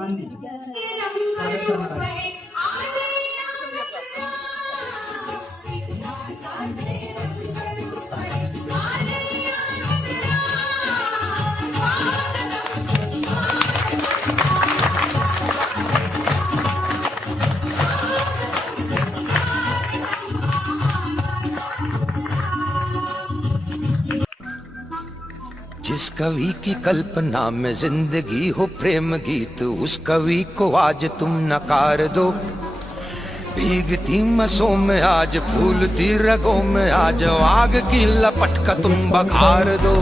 सर्वांनी स्वागत करणार आहे. जिस कवि की कल्पना में जिंदगी हो प्रेम गीत, उस कवि को आज तुम नकार दो। भीगती मसों में आज फूलती रगों में आज आग की लपट का तुम बघार दो।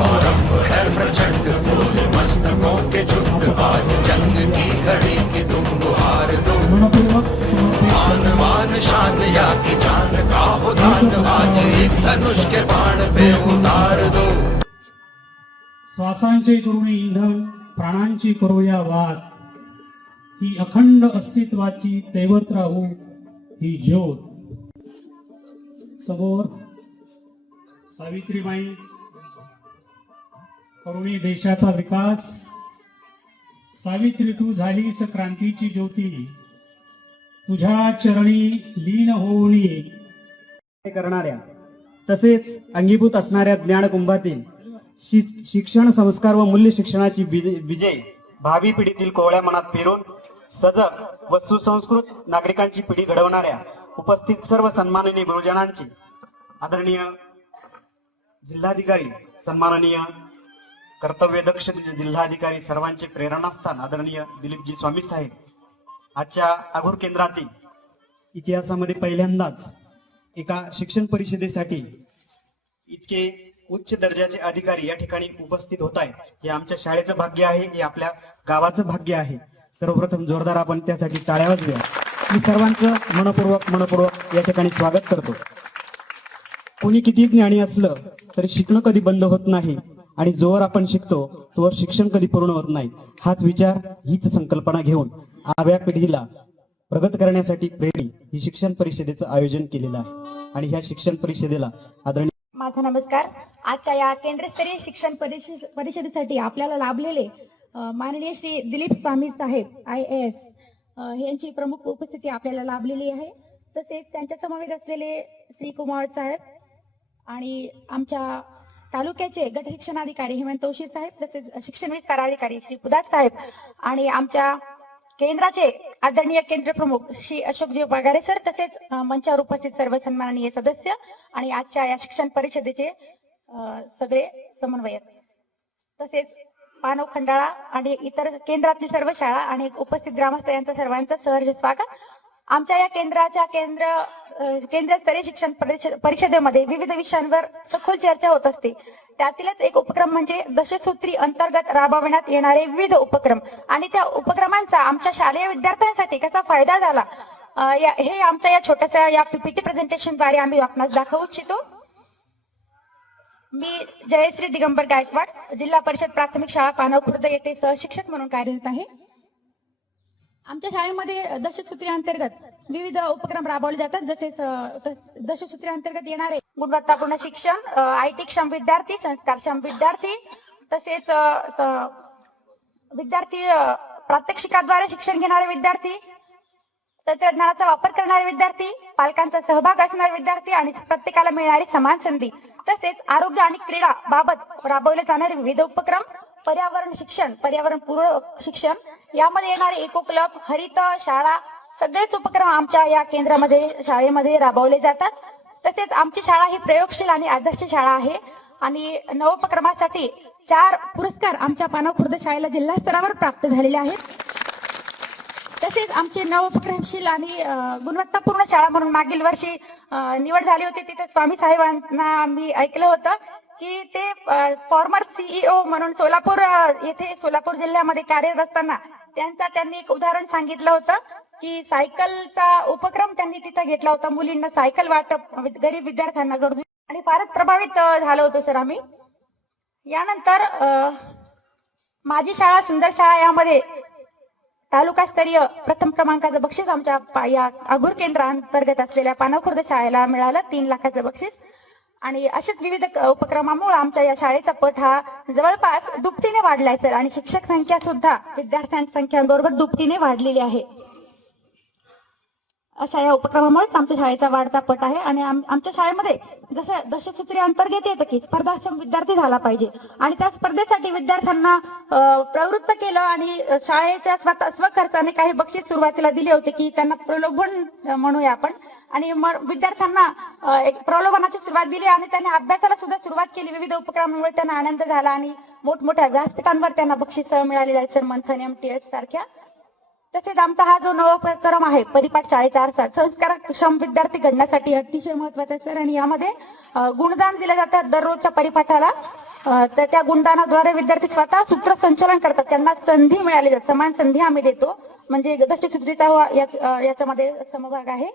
आरंभ है प्रचंड फूल मस्तकों के झुंड, आज जंग की घड़ी की तुम गुहार दो। मान मान शान या की जान का हो दान, आज एक धनुष के बाण पे उतार दो। श्वासांचे करुणे इंधन, प्राणांची करूया वाद, ही अखंड अस्तित्वाची तेवत राहू ही ज्योत। समोर सावित्रीबाई, करुणी देशाचा विकास, सावित्री तू झालीस क्रांतीची ज्योती, तुझ्या चरणी लीन होऊनी करणाऱ्या तसेच अंगीभूत असणाऱ्या ज्ञानकुंभातील शिक्षण संस्कार व मूल्य शिक्षणाची विजय भावी पिढीतील कोवळ्या मनात पेरून सजग व सुसंस्कृत नागरिकांची पिढी घडवणाऱ्या उपस्थित सर्व सन्माननीय गुरुजनांची, आदरणीय जिल्हाधिकारी, सन्माननीय कर्तव्यदक्ष जिल्हाधिकारी, सर्वांचे प्रेरणास्थान आदरणीय दिलीपजी स्वामी साहेब, आजच्या आघूर केंद्रातील इतिहासामध्ये पहिल्यांदाच एका शिक्षण परिषदेसाठी इतके उच्च दर्जाचे अधिकारी या ठिकाणी उपस्थित होत आहे, हे आमच्या शाळेचं भाग्य आहे, हे आपल्या गावाचं भाग्य आहे। सर्वप्रथम जोरदार आपण त्यासाठी टाळ्या वाजवूया। मी सर्वांचं मनपूर्वक या ठिकाणी स्वागत करतो। कोणी किती ज्ञानी असलं तरी शिकणं कधी बंद होत नाही आणि जोवर आपण शिकतो तोवर शिक्षण कधी पूर्ण होत नाही। हाच विचार, हीच संकल्पना घेऊन आव्या पिढीला प्रगत करण्यासाठी प्रेरणी ही शिक्षण परिषदेचं आयोजन केलेलं आहे आणि ह्या शिक्षण परिषदेला आदरणीय माझा नमस्कार। आजच्या या केंद्रस्तरीय शिक्षण परिषदेसाठी आपल्याला लाभलेले माननीय श्री दिलीप स्वामी साहेब IAS यांची प्रमुख उपस्थिती आपल्याला लाभलेली आहे। तसेच त्यांच्या समवेत असलेले श्री कुमार साहेब आणि आमच्या तालुक्याचे गट शिक्षणाधिकारी हेमंत तोशी साहेब, तसेच शिक्षण विस्तार अधिकारी श्री पुदात साहेब आणि आमच्या केंद्राचे आदरणीय केंद्र प्रमुख श्री अशोकजी पगारे सर, तसेच मंचावर उपस्थित सर्व सन्माननीय सदस्य आणि आजच्या या शिक्षण परिषदेचे सगळे समन्वयक, तसेच पानव खंडाळा आणि इतर केंद्रातील सर्व शाळा आणि उपस्थित ग्रामस्थ यांचं सर्वांचं सहर्ष स्वागत। आमच्या या केंद्रस्तरीय शिक्षण परिषदेमध्ये विविध विषयांवर सखोल चर्चा होत असते। त्यातीलच एक उपक्रम म्हणजे दशसूत्री अंतर्गत राबविण्यात येणारे विविध उपक्रम आणि त्या उपक्रमांचा आमच्या शालेय विद्यार्थ्यांसाठी कसा फायदा झाला हे आमच्या या छोट्याशा या PPT प्रेझेंटेशन द्वारे आम्ही आपणास दाखवू इच्छितो। मी जयश्री दिगंबर गायकवाड, जिल्हा परिषद प्राथमिक शाळा पानव खुर्द येथे सहशिक्षक म्हणून कार्यरत आहे। आमच्या शाळेमध्ये दशसूत्री अंतर्गत विविध उपक्रम राबवले जातात, जसे दशसूत्री अंतर्गत येणारे गुणवत्तापूर्ण शिक्षण, IT क्षम विद्यार्थी, संस्कारक्षम विद्यार्थी, तसेच विद्यार्थी प्रात्यक्षिकाद्वारे शिक्षण घेणारे विद्यार्थी, तंत्रज्ञानाचा वापर करणारे विद्यार्थी, पालकांचा सहभाग असणारे विद्यार्थी आणि प्रत्येकाला मिळणारी समान संधी, तसेच आरोग्य आणि क्रीडा बाबत राबवले जाणारे विविध उपक्रम, पर्यावरण शिक्षण, पर्यावरण पूरक शिक्षण, यामध्ये येणारे इको क्लब, हरित शाळा, सगळेच उपक्रम आमच्या या केंद्रामध्ये शाळेमध्ये राबवले जातात। तसेच आमची शाळा ही प्रयोगशील आणि आदर्श शाळा आहे आणि नवोपक्रमासाठी 4 पुरस्कार आमच्या पानव खुर्द शाळेला जिल्हा स्तरावर प्राप्त झालेले आहेत। तसेच आमचे नवोपक्रमशील आणि गुणवत्तापूर्ण शाळा म्हणून मागील वर्षी निवड झाली होती। तिथे स्वामी साहेबांना मी ऐकलं होतं की ते फॉर्मर CEO म्हणून सोलापूर जिल्ह्यामध्ये कार्यरत असताना त्यांनी एक उदाहरण सांगितलं होतं की सायकलचा उपक्रम त्यांनी तिथे घेतला होता, मुलींना सायकल वाटप गरीब विद्यार्थ्यांना गरजू, आणि फारच प्रभावित झालो होतो सर आम्ही। यानंतर माझी शाळा सुंदर शाळा यामध्ये तालुकास्तरीय प्रथम क्रमांकाचं बक्षीस आमच्या या आघूर केंद्रांतर्गत असलेल्या पानव खुर्द शाळेला मिळालं, 3 लाखाचं बक्षीस। आणि असेच विविध उपक्रमामुळे आमच्या या शाळेचा पट हा जवळपास दुपटीने वाढलाय सर. आणि शिक्षक संख्या सुद्धा विद्यार्थ्यांच्या संख्येबरोबर दुपटीने वाढलेली आहे. अशा या उपक्रमामुळेच आमच्या शाळेचा वाढता पट आहे. आणि आमच्या शाळेमध्ये जसं दशसूत्री अंतर्गत येतं की स्पर्धाक्षम विद्यार्थी झाला पाहिजे आणि त्या स्पर्धेसाठी विद्यार्थ्यांना प्रवृत्त केलं आणि शाळेच्या स्वखर्चाने काही बक्षीस सुरुवातीला दिले होते की त्यांना प्रलोभन म्हणूया आपण. आणि विद्यार्थ्यांना एक प्रलोभनाची सुरुवात दिली आणि त्यांनी अभ्यासाला सुद्धा सुरुवात केली. विविध उपक्रमांमुळे त्यांना आनंद झाला आणि मोठमोठ्या व्यासपीठांवर त्यांना बक्षीस मिळालेले आहेत सर, मंथन MTS सारख्या. तसेच आमचा हा जो नवा उपक्रम आहे परिपाठ शाळेचा आरसा संस्कारक्षम विद्यार्थी घडण्यासाठी अतिशय महत्वाचा आहे सर. आणि यामध्ये गुणदान दिले जातात दररोजच्या परिपाठाला. तर त्या गुणदानाद्वारे विद्यार्थी स्वतः सूत्रसंचालन करतात. त्यांना संधी मिळाली जाते, समान संधी आम्ही देतो. म्हणजे दशसूत्रीचा याच्यामध्ये समभाग आहे.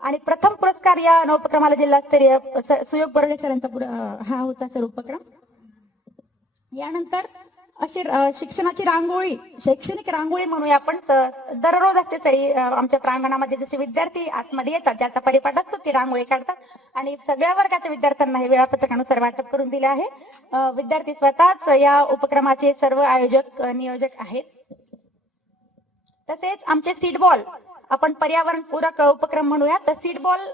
आणि प्रथम पुरस्कार या नवोपक्रमाला जिल्हास्तरीय सुयोग बर्डे सरांचा हा होता सर उपक्रम. यानंतर अशी शिक्षणाची रांगोळी, शैक्षणिक रांगोळी म्हणूया आपण, दररोज असते सरी आमच्या प्रांगणामध्ये. जसे विद्यार्थी आतमध्ये येतात ज्याचा परिपाठ असतो ती रांगोळी काढतात आणि सगळ्या वर्गाच्या विद्यार्थ्यांना हे वेळापत्रकानुसार वाटप करून दिले आहे. विद्यार्थी स्वतःच या उपक्रमाचे सर्व आयोजक नियोजक आहेत. तसेच आमचे सीड बॉल आपण पर्यावरण पूरक उपक्रम म्हणूया. तर सीड बॉल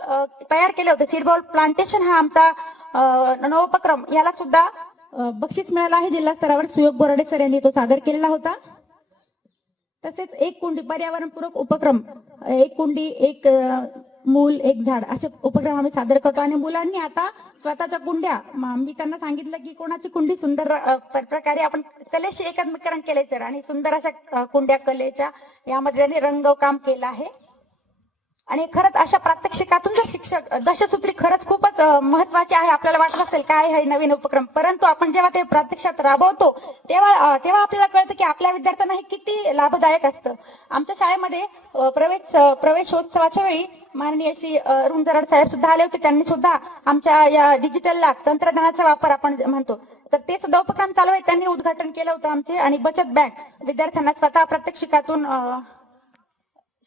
तयार केले होते. सीड बॉल प्लांटेशन हा आमचा नवोपक्रम, याला सुद्धा बक्षीस मिळाला आहे जिल्हा स्तरावर. सुयोग बोराडे सर यांनी तो सादर केलेला होता. तसेच एक कुंडी पर्यावरणपूरक उपक्रम, एक कुंडी एक मूल एक झाड असे उपक्रम आम्ही सादर करतो. आणि मुलांनी आता स्वतःच्या कुंड्या, मी त्यांना सांगितलं की कोणाची कुंडी सुंदर प्रकारे आपण कलेशी एकत्रीकरण केले सर. आणि सुंदर अशा कुंड्या कलेच्या यामध्ये त्यांनी रंगकाम केलं आहे. आणि खरंच अशा प्रात्यक्षिकातून जर शिक्षक दशसूत्री खरंच खूपच महत्वाची आहे. आपल्याला वाटत असेल काय आहे नवीन उपक्रम, परंतु आपण जेव्हा ते प्रत्यक्षात राबवतो तेव्हा आपल्याला कळतं की आपल्या विद्यार्थ्यांना हे किती लाभदायक असतं. आमच्या शाळेमध्ये प्रवेशोत्सवाच्या वेळी माननीय श्री अरुण दराड साहेब सुद्धा आले होते. त्यांनी सुद्धा आमच्या या डिजिटल तंत्रज्ञानाचा वापर आपण म्हणतो तर ते सुद्धा उपक्रम चालू आहे. त्यांनी उद्घाटन केलं होतं आमचे. आणि बचत बँक विद्यार्थ्यांना स्वतः प्रत्यक्षिकातून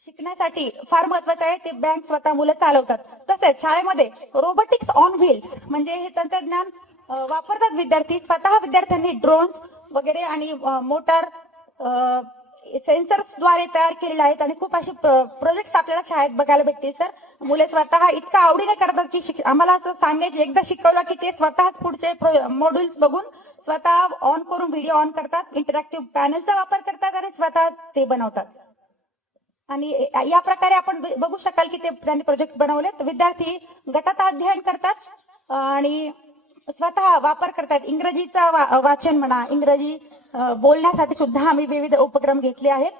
शिकण्यासाठी फार महत्वाचं आहे. ते बँक स्वतः मुलं चालवतात. तसेच शाळेमध्ये रोबोटिक्स ऑन व्हील्स म्हणजे हे तंत्रज्ञान वापरतात विद्यार्थी. स्वतः विद्यार्थ्यांनी ड्रोन्स वगैरे आणि मोटार सेन्सर्स द्वारे तयार केलेले आहेत. आणि खूप असे प्रोजेक्ट आपल्याला शाळेत बघायला भेटतील सर. मुले स्वतः इतका आवडीने करतात की आम्हाला असं सांगायचे, एकदा शिकवलं की ते स्वतःच पुढचे मॉड्यूल्स बघून स्वतः ऑन करून व्हिडिओ ऑन करतात, इंटरॅक्टिव्ह पॅनलचा वापर करतात आणि स्वतः ते बनवतात. आणि या प्रकारे आपण बघू शकाल की ते त्यांनी प्रोजेक्ट बनवलेत. विद्यार्थी गटात अध्ययन करतात आणि स्वतः वापर करतात. इंग्रजीचा वाचन म्हणा, इंग्रजी बोलण्यासाठी सुद्धा आम्ही विविध उपक्रम घेतले आहेत.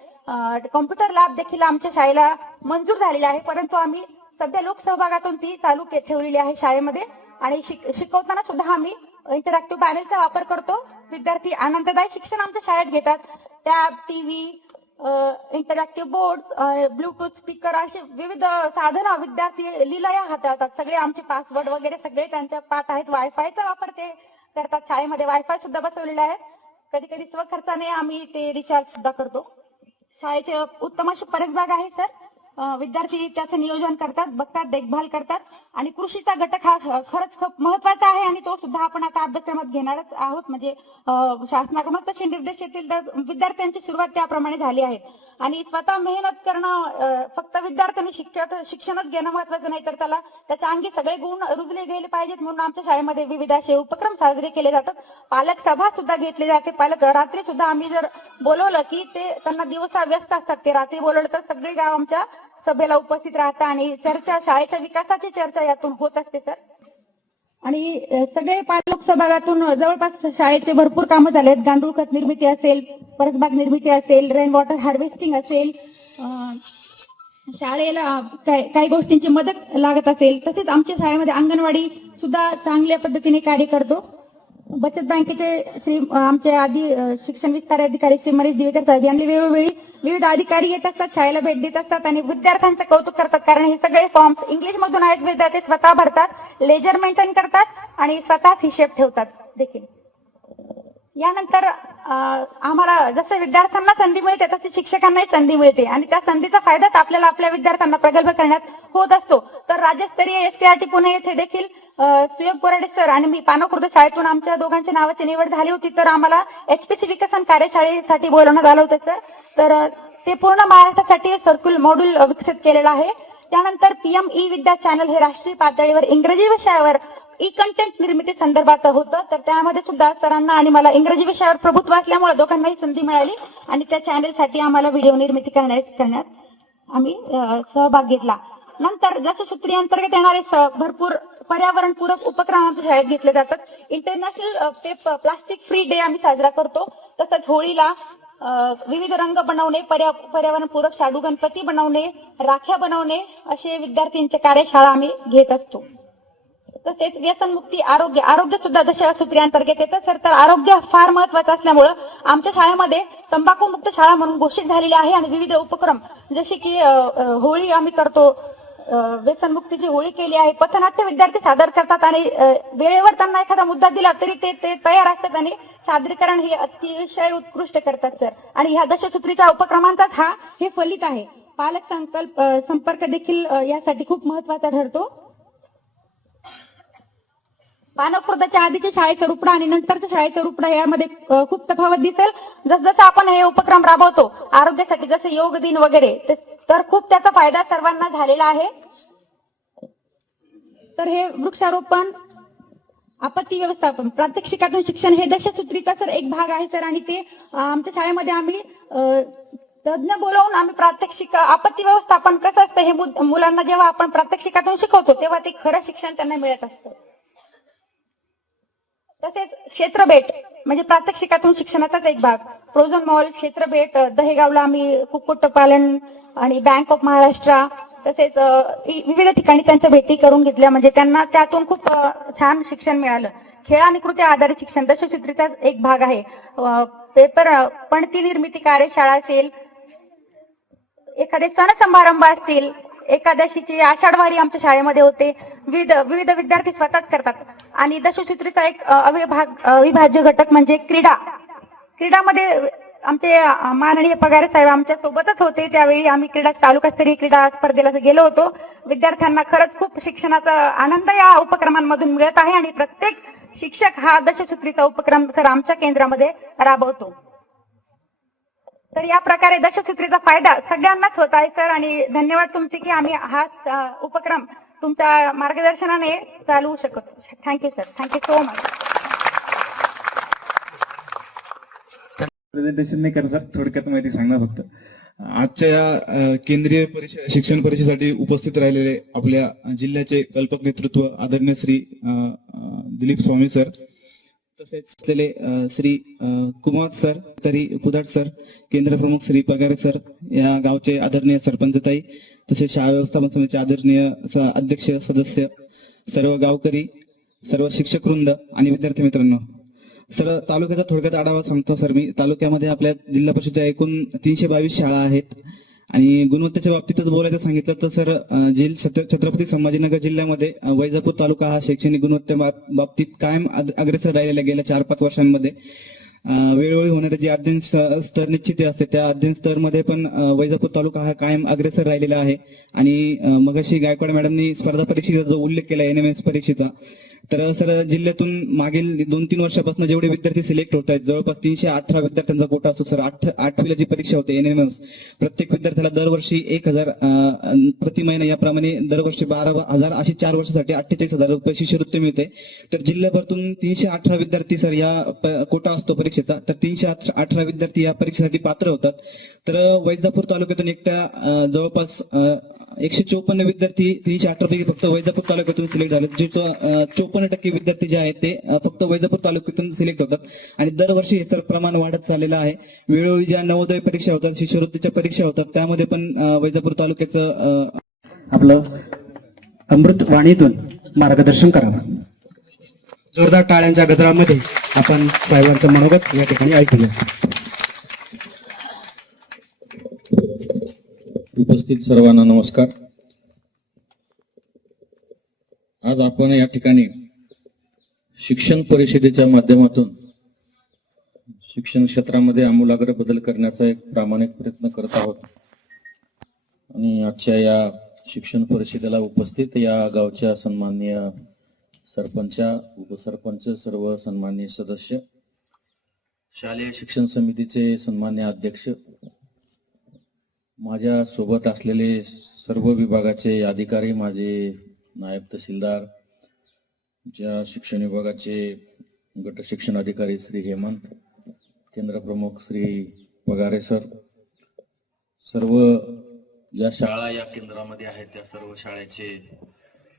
कॉम्प्युटर लॅब देखील आमच्या शाळेला मंजूर झालेली आहे, परंतु आम्ही सध्या लोकसहभागातून ती चालू ठेवलेली आहे शाळेमध्ये. आणि शिकवताना सुद्धा आम्ही इंटरॅक्टिव्ह पॅनलचा वापर करतो. विद्यार्थी आनंददायी शिक्षण आमच्या शाळेत घेतात. Tab, TV, interactive board, Bluetooth speaker असे विविध साधनं विद्यार्थी लिलया हाताळतात. सगळे आमचे पासवर्ड वगैरे सगळे त्यांच्या पाठ आहेत. वायफायचा वापर ते करतात. शाळेमध्ये वायफाय सुद्धा बसवलेला आहे. कधी कधी स्वखर्चाने आम्ही ते रिचार्ज सुद्धा करतो. शाळेचे उत्तम अशी परसबाग आहे सर. विद्यार्थी त्याचं नियोजन करतात, बघतात, देखभाल करतात. आणि कृषीचा घटक हा खरंच खूप महत्वाचा आहे आणि तो सुद्धा आपण आता अभ्यासक्रमात घेणारच आहोत. म्हणजे शासनाकडून तसे निर्देश येतील तर विद्यार्थ्यांची सुरुवात त्याप्रमाणे झाली आहे. आणि स्वतः मेहनत करणं, फक्त विद्यार्थ्यांनी शिक्षणच घेणं महत्वाचं नाही तर त्याच्या अंगी सगळे गुण रुजले गेले पाहिजेत. म्हणून आमच्या शाळेमध्ये विविध असे उपक्रम साजरे केले जातात. पालक सभा सुद्धा घेतली जाते. पालक रात्री सुद्धा आम्ही जर बोलवलं की ते त्यांना दिवसा व्यस्त असतात, ते रात्री बोलवलं तर सगळे गाव आमच्या सभेला उपस्थित राहतात आणि चर्चा, शाळेच्या विकासाची चर्चा यातून होत असते सर. आणि सगळे पालक सहभागातून जवळपास शाळेचे भरपूर कामं झाले आहेत. गांडूळ खत निर्मिती असेल, परसबाग निर्मिती असेल, रेन वॉटर हार्वेस्टिंग असेल, शाळेला काही गोष्टींची मदत लागत असेल. तसेच आमच्या शाळेमध्ये अंगणवाडी सुद्धा चांगल्या पद्धतीने कार्य करतो. बचत बँकेचे आमचे आधी शिक्षण विस्तार अधिकारी श्री मनीष दिवेकर साहेब यांनी वेळोवेळी विविध अधिकारी येत असतात, शाळेला भेट देत असतात आणि विद्यार्थ्यांचं कौतुक करतात. कारण हे सगळे फॉर्म्स इंग्लिश मधून आहेत. विद्यार्थी स्वतः भरतात, लेजर मेंटेन करतात आणि स्वतःच हिशेब ठेवतात देखील. यानंतर आम्हाला जसं विद्यार्थ्यांना संधी मिळते तसे शिक्षकांनाही संधी मिळते आणि त्या संधीचा फायदाच आपल्याला आपल्या विद्यार्थ्यांना प्रगल्भ करण्यात होत असतो. तर राज्यस्तरीय SCRT पुणे येथे देखील सुयोग बोराडे सर आणि मी पानव खुर्द शाळेतून आमच्या दोघांच्या नावाची निवड झाली होती, तर आम्हाला HPC विकसन कार्यशाळेसाठी बोलवण्यात आलं होतं सर. तर ते पूर्ण महाराष्ट्रासाठी सर्क्युल मॉड्यूल विकसित केलेलं आहे. त्यानंतर PM ई विद्या चॅनल हे राष्ट्रीय पातळीवर इंग्रजी विषयावर ई कंटेंट निर्मिती संदर्भात होतं. तर त्यामध्ये सुद्धा सरांना आणि मला इंग्रजी विषयावर प्रभुत्व असल्यामुळे दोघांनाही संधी मिळाली आणि त्या चॅनलसाठी आम्हाला व्हिडिओ निर्मिती करण्यात आम्ही सहभाग घेतला. नंतर दशसूत्री अंतर्गत येणारे भरपूर पर्यावरणपूरक उपक्रम आमच्या शाळेत घेतले जातात. इंटरनॅशनल प्लास्टिक फ्री डे आम्ही साजरा करतो. तसंच होळीला विविध रंग बनवणे, पर्यावरणपूरक शाडू गणपती बनवणे, राख्या बनवणे असे विद्यार्थ्यांचे कार्यशाळा आम्ही घेत असतो. तसेच व्यसनमुक्ती आरोग्य सुद्धा दशसूत्री अंतर्गत येतं सर. तर आरोग्य फार महत्वाचं असल्यामुळं आमच्या शाळेमध्ये तंबाखू मुक्त शाळा म्हणून घोषित झालेली आहे आणि विविध उपक्रम जसे की होळी आम्ही करतो, व्यसनमुक्तीची होळी केली आहे. पथनाट्य विद्यार्थी सादर करतात आणि वेळेवर त्यांना एखादा मुद्दा दिला तरी ते तयार असतात आणि सादरीकरण हे अतिशय उत्कृष्ट करतात सर. आणि ह्या दशसूत्रीच्या उपक्रमांचाच हे फलित आहे. पालक संपर्क देखील यासाठी खूप महत्वाचा ठरतो. पानव खुर्दच्या आधीच्या शाळेचं रुपडा आणि नंतरच्या शाळेचं रुपडा यामध्ये खूप तफावत दिसेल. जसं आपण हे उपक्रम राबवतो आरोग्यासाठी, जसे योग दिन वगैरे, तर खूप त्याचा फायदा सर्वांना झालेला आहे. तर हे वृक्षारोपण, आपत्ती व्यवस्थापन, प्रात्यक्षिकातून शिक्षण हे दशसूत्रीचा सर एक भाग आहे सर. आणि ते आमच्या शाळेमध्ये आम्ही तज्ञ बोलवून आम्ही प्रात्यक्षिक, आपत्ती व्यवस्थापन कसं असतं हे मुलांना जेव्हा आपण प्रात्यक्षिकातून शिकवतो तेव्हा ते खरं शिक्षण त्यांना मिळत असतं. तसेच क्षेत्रभेट म्हणजे प्रात्यक्षिकातून शिक्षणाचाच एक भाग. प्रोझोन मॉल, क्षेत्रभेट, दहेगावला आम्ही कुक्कुटपालन आणि बँक ऑफ महाराष्ट्र तसेच विविध ठिकाणी त्यांच्या भेटी करून घेतल्या, म्हणजे त्यांना त्यातून खूप छान शिक्षण मिळालं. खेळ आणि कृती आधारित शिक्षण दशसूत्रीचा एक भाग आहे. पेपर पणती निर्मिती कार्यशाळा असेल, एखादे सण समारंभ असतील, एकादशीची आषाढवारी आमच्या शाळेमध्ये होते. विविध विद्यार्थी स्वतःच करतात. आणि दशसूत्रीचा एक अविभाज्य घटक म्हणजे क्रीडामध्ये आमचे माननीय पगारे साहेब आमच्या सोबतच होते. त्यावेळी आम्ही तालुकास्तरीय क्रीडा स्पर्धेला गेलो होतो. विद्यार्थ्यांना खरंच खूप शिक्षणाचा आनंद या उपक्रमांमधून मिळत आहे आणि प्रत्येक शिक्षक हा दशसूत्रीचा उपक्रम सर आमच्या केंद्रामध्ये राबवतो. तर या प्रकारे दशसूत्रीचा फायदा सगळ्यांनाच होत आहे सर. आणि धन्यवाद तुमचे की आम्ही हा उपक्रम तुमच्या मार्गदर्शनाने चालवू शकतो. Thank you sir, thank you so much. Presentation नाही करणार, थोडक्यात माहिती सांगणार फक्त. आजच्या या केंद्रीय शिक्षण परिषदेसाठी उपस्थित राहिलेले आपल्या जिल्ह्याचे कल्पक नेतृत्व आदरणीय श्री दिलीप स्वामी सर, तसेच असलेले श्री कुमार सर, तरी कुदाट सर, केंद्र प्रमुख श्री पगारे सर, या गावचे आदरणीय सरपंचताई, तसेच शाळा व्यवस्थापन समितीचे आदरणीय अध्यक्ष सदस्य, सर्व गावकरी, सर्व शिक्षक वृंद आणि विद्यार्थी मित्रांनो. सर, तालुक्याचा थोडक्यात आढावा सांगतो सर मी. तालुक्यामध्ये आपल्या जिल्हा परिषदेच्या एकूण 322 शाळा आहेत आणि गुणवत्तेच्या बाबतीतच बोलायचं सांगितलं तर सर छत्रपती संभाजीनगर जिल्ह्यामध्ये वैजापूर तालुका हा शैक्षणिक गुणवत्ते बाबतीत कायम अग्रेसर राहिलेला गेल्या 4-5 वर्षांमध्ये. वेळोवेळी होणारे जे अध्ययन स्तर निश्चित असते त्या अध्ययन स्तर मध्ये पण वैजापूर तालुका हा कायम अग्रेसर राहिलेला आहे. आणि मगाशी गायकवाड मॅडमनी स्पर्धा परीक्षेचा जो उल्लेख केला NMS परीक्षेचा, तर सर जिल्ह्यातून मागील 2-3 वर्षापासून जेवढे विद्यार्थी सिलेक्ट होत आहेत जवळपास 318 विद्यार्थ्यांचा कोटा असतो सर. 8वीला जी परीक्षा होते NMS, प्रत्येक विद्यार्थ्याला दरवर्षी 1,000 प्रति महिना याप्रमाणे दरवर्षी 12,000 अशी 4 वर्षासाठी 48,000 रुपये शिष्यवृत्ती मिळते. तर जिल्ह्याभरातून 318 विद्यार्थी सर या कोटा असतो परीक्षेचा, तर 318 विद्यार्थी या परीक्षेसाठी पात्र होतात. तर वैजापूर तालुक्यातून एकट्या जवळपास 154 विद्यार्थी 318 पैकी फक्त वैजापूर तालुक्यातून सिलेक्ट झाले. जे 54% विद्यार्थी जे आहेत ते फक्त वैजापूर तालुक्यातून सिलेक्ट होतात आणि दरवर्षी हे सर प्रमाण वाढत चाललेलं आहे. वेळोवेळी ज्या नवोदय परीक्षा होतात, शिष्यवृत्तीच्या परीक्षा होतात, त्यामध्ये पण वैजापूर तालुक्याचं आपलं अमृत वाणीतून मार्गदर्शन करावं. जोरदार टाळ्यांच्या गजरामध्ये आपण साहेबांचं मनोगत या ठिकाणी ऐकूया. उपस्थित सर्वांना नमस्कार. आज आपण या ठिकाणी शिक्षण परिषदेच्या माध्यमातून शिक्षण क्षेत्रामध्ये आमूलाग्र बदल करण्याचा एक प्रामाणिक प्रयत्न करत आहोत. आणि आजच्या या शिक्षण परिषदेला उपस्थित या गावच्या सन्माननीय सरपंच, उपसरपंच, सर्व सन्माननीय सदस्य, शालेय शिक्षण समितीचे सन्मान्य अध्यक्ष, माझ्या सोबत असलेले सर्व विभागाचे अधिकारी, माझे नायब तहसीलदार, ज्या शिक्षण विभागाचे गट शिक्षण अधिकारी श्री हेमंत, केंद्र प्रमुख श्री पगारे सर, सर्व ज्या शाळा या केंद्रामध्ये आहेत त्या सर्व शाळेचे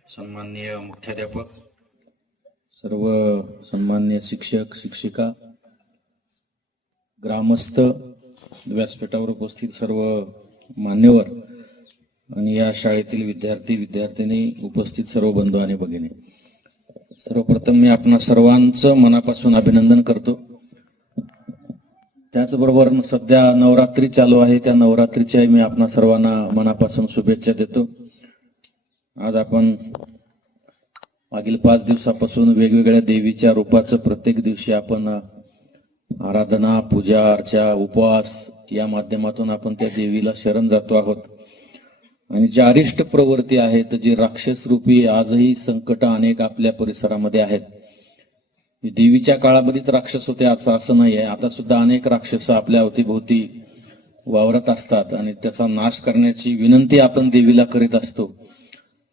सन्माननीय मुख्याध्यापक, सर्व सन्माननीय शिक्षक शिक्षिका, ग्रामस्थ, व्यासपीठावर उपस्थित सर्व मान्यवर आणि या शाळेतील विद्यार्थी विद्यार्थिनी, उपस्थित सर्व बंधू आणि भगिनी, सर्वप्रथम मी आपणा सर्वांचं मनापासून अभिनंदन करतो. त्याचबरोबर सध्या नवरात्री चालू आहे, त्या नवरात्रीच्या मी आपणा सर्वांना मनापासून शुभेच्छा देतो. आज आपण मागील 5 दिवसापासून वेगवेगळ्या देवीच्या रूपाचं प्रत्येक दिवशी आपण आराधना, पूजा अर्चा, उपवास या माध्यमातून आपण त्या देवीला शरण जातो आहोत. आणि ज्या अरिष्ट प्रवृत्ती आहेत, जी राक्षस रूपी आजही संकट अनेक आपल्या परिसरामध्ये आहेत, देवीच्या काळामध्येच राक्षस होते असं नाही आहे. आता सुद्धा अनेक राक्षस आपल्या अवतीभोवती वावरत असतात आणि त्याचा नाश करण्याची विनंती आपण देवीला करीत असतो.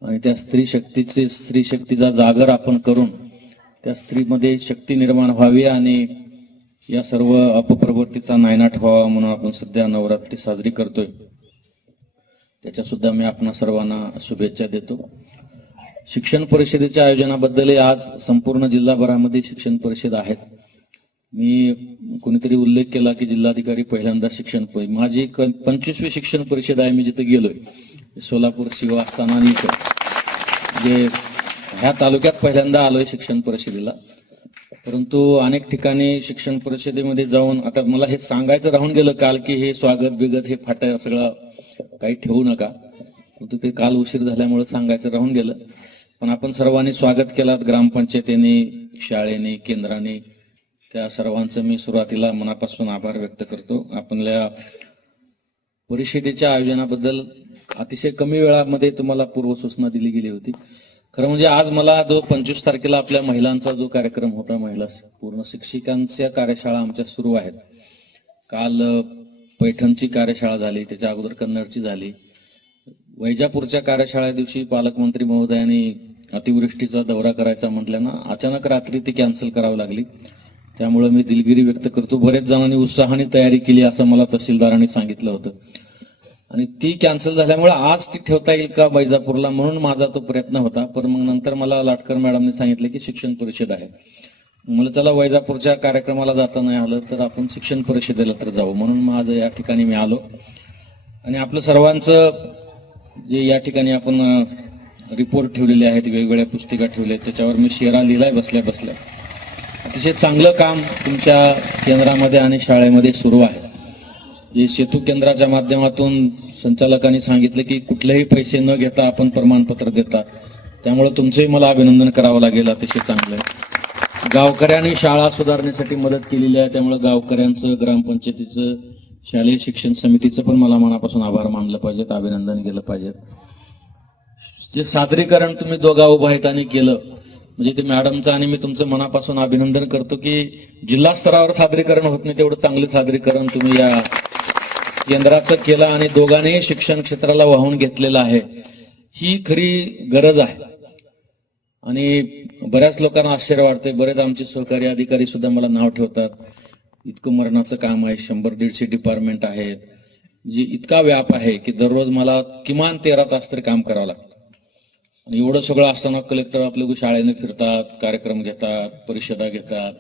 आणि त्या स्त्री शक्तीचा जागर आपण करून त्या स्त्रीमध्ये शक्ती निर्माण व्हावी आणि या सर्व अपप्रवृत्तीचा नायनाट व्हावा म्हणून आपण सध्या नवरात्री साजरी करतोय. त्याच्या सुद्धा मी आपणा सर्वांना शुभेच्छा देतो. शिक्षण परिषदेच्या आयोजनाबद्दल आज संपूर्ण जिल्हाभरामध्ये शिक्षण परिषद आहेत. मी कोणीतरी उल्लेख केला की जिल्हाधिकारी पहिल्यांदा शिक्षण माझी 25वी शिक्षण परिषद आहे. मी जिथे गेलोय सोलापूर, शिवा असताना जे ह्या तालुक्यात पहिल्यांदा आलोय शिक्षण परिषदेला. परंतु अनेक ठिकाणी शिक्षण परिषदेमध्ये जाऊन आता मला हे सांगायचं राहून गेलं काल की हे स्वागत बिगत हे फाटा सगळं काही ठेवू नका, परंतु ते काल उशीर झाल्यामुळे सांगायचं राहून गेलं. पण आपण सर्वांनी स्वागत केलात, ग्रामपंचायतीने, शाळेने, केंद्राने, त्या सर्वांचं मी सुरुवातीला मनापासून आभार व्यक्त करतो. आपल्या परिषदेच्या आयोजनाबद्दल अतिशय कमी वेळामध्ये तुम्हाला पूर्वसूचना दिली गेली होती. खरं म्हणजे आज मला जो 25 तारखेला आपल्या महिलांचा जो कार्यक्रम होता, महिला पूर्ण शिक्षिकांच्या कार्यशाळा आमच्या सुरू आहेत. काल पैठणची कार्यशाळा झाली, त्याच्या अगोदर कन्नडची झाली. वैजापूरच्या कार्यशाळा दिवशी पालकमंत्री महोदयांनी अतिवृष्टीचा दौरा करायचा म्हटल्यानं अचानक रात्री ती कॅन्सल करावी लागली. त्यामुळे मी दिलगिरी व्यक्त करतो. बरेच जणांनी उत्साहाने तयारी केली असं मला तहसीलदारांनी सांगितलं होतं आणि ती कॅन्सल झाल्यामुळे आज ती ठेवता येईल का वैजापूरला म्हणून माझा तो प्रयत्न होता. पण मग नंतर मला लाटकर मॅडमने सांगितलं की शिक्षण परिषद आहे. मला चला वैजापूरच्या कार्यक्रमाला जाता नाही आलं तर आपण शिक्षण परिषदेला तर जाऊ म्हणून माझं या ठिकाणी मी आलो. आणि आपलं सर्वांचं जे या ठिकाणी आपण रिपोर्ट ठेवलेले आहेत, वेगवेगळ्या पुस्तिका ठेवल्या आहेत, त्याच्यावर मी शेरा लिहिलाय बसल्या बसल्या. अतिशय चांगलं काम तुमच्या केंद्रामध्ये आणि शाळेमध्ये सुरू आहे. जे सेतू केंद्राच्या माध्यमातून संचालकांनी सांगितलं की कुठलेही पैसे न घेता आपण प्रमाणपत्र देतात, त्यामुळे तुमचंही मला अभिनंदन करावं लागेल. अतिशय चांगलं आहे. गावकऱ्यांनी शाळा सुधारण्यासाठी मदत केलेली आहे, त्यामुळे गावकऱ्यांचं, ग्रामपंचायतीचं, शालेय शिक्षण समितीचं पण मला मनापासून आभार मानलं पाहिजेत, अभिनंदन केलं पाहिजे. जे सादरीकरण तुम्ही दोघा उभा आहेत आणि केलं म्हणजे ते मॅडमचं आणि मी तुमचं मनापासून अभिनंदन करतो की जिल्हा स्तरावर सादरीकरण होत नाही तेवढं चांगलं सादरीकरण तुम्ही या केंद्राचं केलं आणि दोघांनीही शिक्षण क्षेत्राला वाहून घेतलेलं आहे. ही खरी गरज आहे. आणि बऱ्याच लोकांना आश्चर्य वाटते, बरेच आमचे सहकारी अधिकारी सुद्धा मला नाव ठेवतात, इतकं मरणाचं काम आहे, 100-150 डिपार्टमेंट आहेत, म्हणजे इतका व्याप आहे की दररोज मला किमान 13 तास तरी काम करावं लागतं. आणि एवढं सगळं असताना कलेक्टर आपल्या शाळेने फिरतात, कार्यक्रम घेतात, परिषदा घेतात.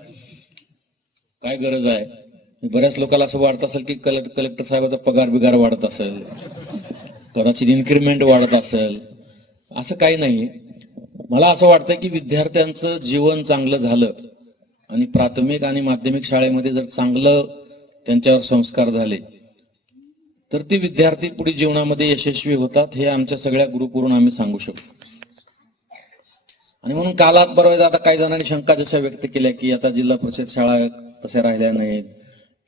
काय गरज आहे? बऱ्याच लोकांना असं वाटत असेल की कलेक्टर साहेबाचा पगार बिगार वाढत असेल, कदाचित इन्क्रिमेंट वाढत असेल. असं काही नाही. मला असं वाटतं की विद्यार्थ्यांचं जीवन चांगलं झालं आणि प्राथमिक आणि माध्यमिक शाळेमध्ये जर चांगलं त्यांच्यावर संस्कार झाले तर ते विद्यार्थी पुढे जीवनामध्ये यशस्वी होतात. हे आमच्या सगळ्या ग्रुपवरून आम्ही सांगू शकतो. आणि म्हणून कालात बरोबर आता काही जणांनी शंका जशा व्यक्त केल्या की आता जिल्हा परिषद शाळा तशा राहिल्या नाहीत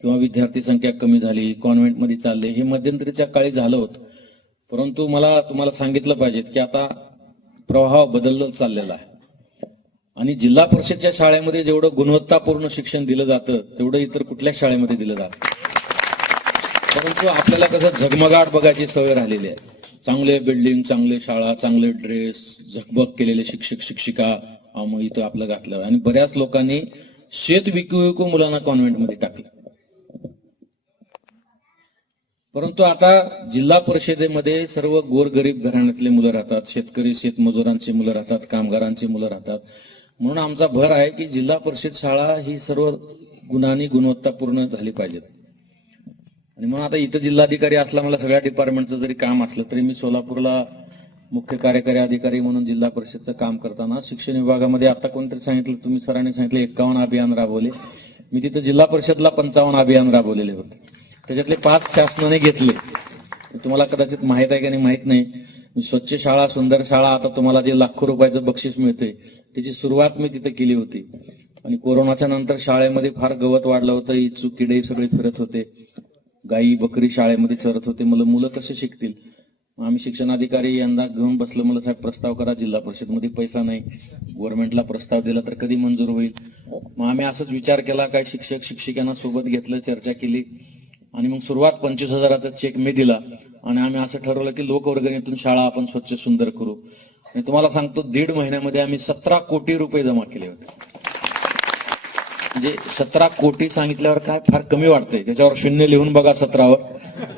किंवा विद्यार्थी संख्या कमी झाली, कॉन्व्हेंटमध्ये चालले, हे मध्यंतरीच्या काळी झालं होतं. परंतु मला तुम्हाला सांगितलं पाहिजे की आता प्रवाह बदलत चाललेला आहे. आणि जिल्हा परिषदच्या शाळेमध्ये जेवढं गुणवत्तापूर्ण शिक्षण दिलं जातं तेवढं इतर कुठल्याच शाळेमध्ये दिलं जातं. परंतु आपल्याला कसं झगमगाट बघायची सवय राहिलेली आहे. चांगले बिल्डिंग, चांगले शाळा, चांगले ड्रेस, झगबग केलेले शिक्षक शिक्षिका मग इथं आपलं घातलं. आणि बऱ्याच लोकांनी शेत विकू विकू मुलांना कॉन्व्हेंटमध्ये टाकलं. परंतु आता जिल्हा परिषदेमध्ये सर्व गोरगरीब घराण्यातले मुलं राहतात, शेतकरी शेतमजुरांची मुलं राहतात, कामगारांची मुलं राहतात. म्हणून आमचा भर आहे की जिल्हा परिषद शाळा ही सर्व गुणांनी गुणवत्तापूर्ण झाली पाहिजेत. आणि म्हणून आता इथं जिल्हाधिकारी असला, मला सगळ्या डिपार्टमेंटचं जरी काम असलं तरी मी सोलापूरला मुख्य कार्यकारी अधिकारी म्हणून जिल्हा परिषदचं काम करताना शिक्षण विभागामध्ये आता कोणतरी सांगितलं, तुम्ही सरांनी सांगितलं 51 अभियान राबवले. मी तिथं जिल्हा परिषदला 55 अभियान राबवलेले होते. त्याच्यातले 5 शासनाने घेतले. तुम्हाला कदाचित माहित आहे की नाही माहित नाही. स्वच्छ शाळा सुंदर शाळा, आता तुम्हाला जे लाखो रुपयाचं बक्षीस मिळते त्याची सुरुवात मी तिथे केली होती. आणि कोरोनाच्या नंतर शाळेमध्ये फार गवत वाढलं होतं, इचू किडे सगळे फिरत होते, गाई बकरी शाळेमध्ये चरत होते. मुलं कसे शिकतील. आम्ही शिक्षणाधिकारी यंदा घेऊन बसलो, मला साहेब प्रस्ताव करा, जिल्हा परिषदमध्ये पैसा नाही, गव्हर्नमेंटला प्रस्ताव दिला तर कधी मंजूर होईल. मग आम्ही असंच विचार केला, काय शिक्षक शिक्षिकांना सोबत घेतलं, चर्चा केली आणि मग सुरुवात 25,000चा चेक मी दिला. आणि आम्ही असं ठरवलं की लोकवर्गणीतून शाळा आपण स्वच्छ सुंदर करू. आणि तुम्हाला सांगतो 1.5 महिन्यामध्ये आम्ही 17 कोटी रुपये जमा केले होते. म्हणजे 17 कोटी सांगितल्यावर काय फार कमी वाटतंय, त्याच्यावर 0 लिहून बघा 17वर,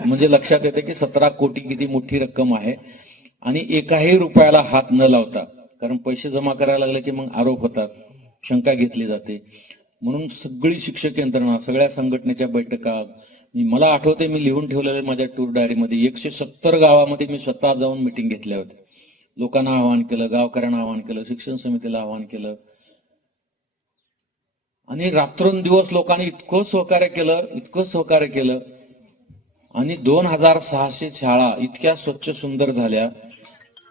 म्हणजे लक्षात येते की 17 कोटी किती मोठी रक्कम आहे. आणि एकाही रुपयाला हात न लावता, कारण पैसे जमा करायला लागले की मग आरोप होतात, शंका घेतली जाते. म्हणून सगळी शिक्षक यंत्रणा, सगळ्या संघटनेच्या बैठका, मला आठवते मी लिहून ठेवलेल्या माझ्या टूर डायरीमध्ये 170 गावामध्ये मी स्वतः जाऊन मिटिंग घेतल्या होत्या. लोकांना आवाहन केलं, गावकऱ्यांना आवाहन केलं, शिक्षण समितीला आवाहन केलं. आणि रात्रंदिवस लोकांनी इतकं सहकार्य केलं. आणि 2600 शाळा इतक्या स्वच्छ सुंदर झाल्या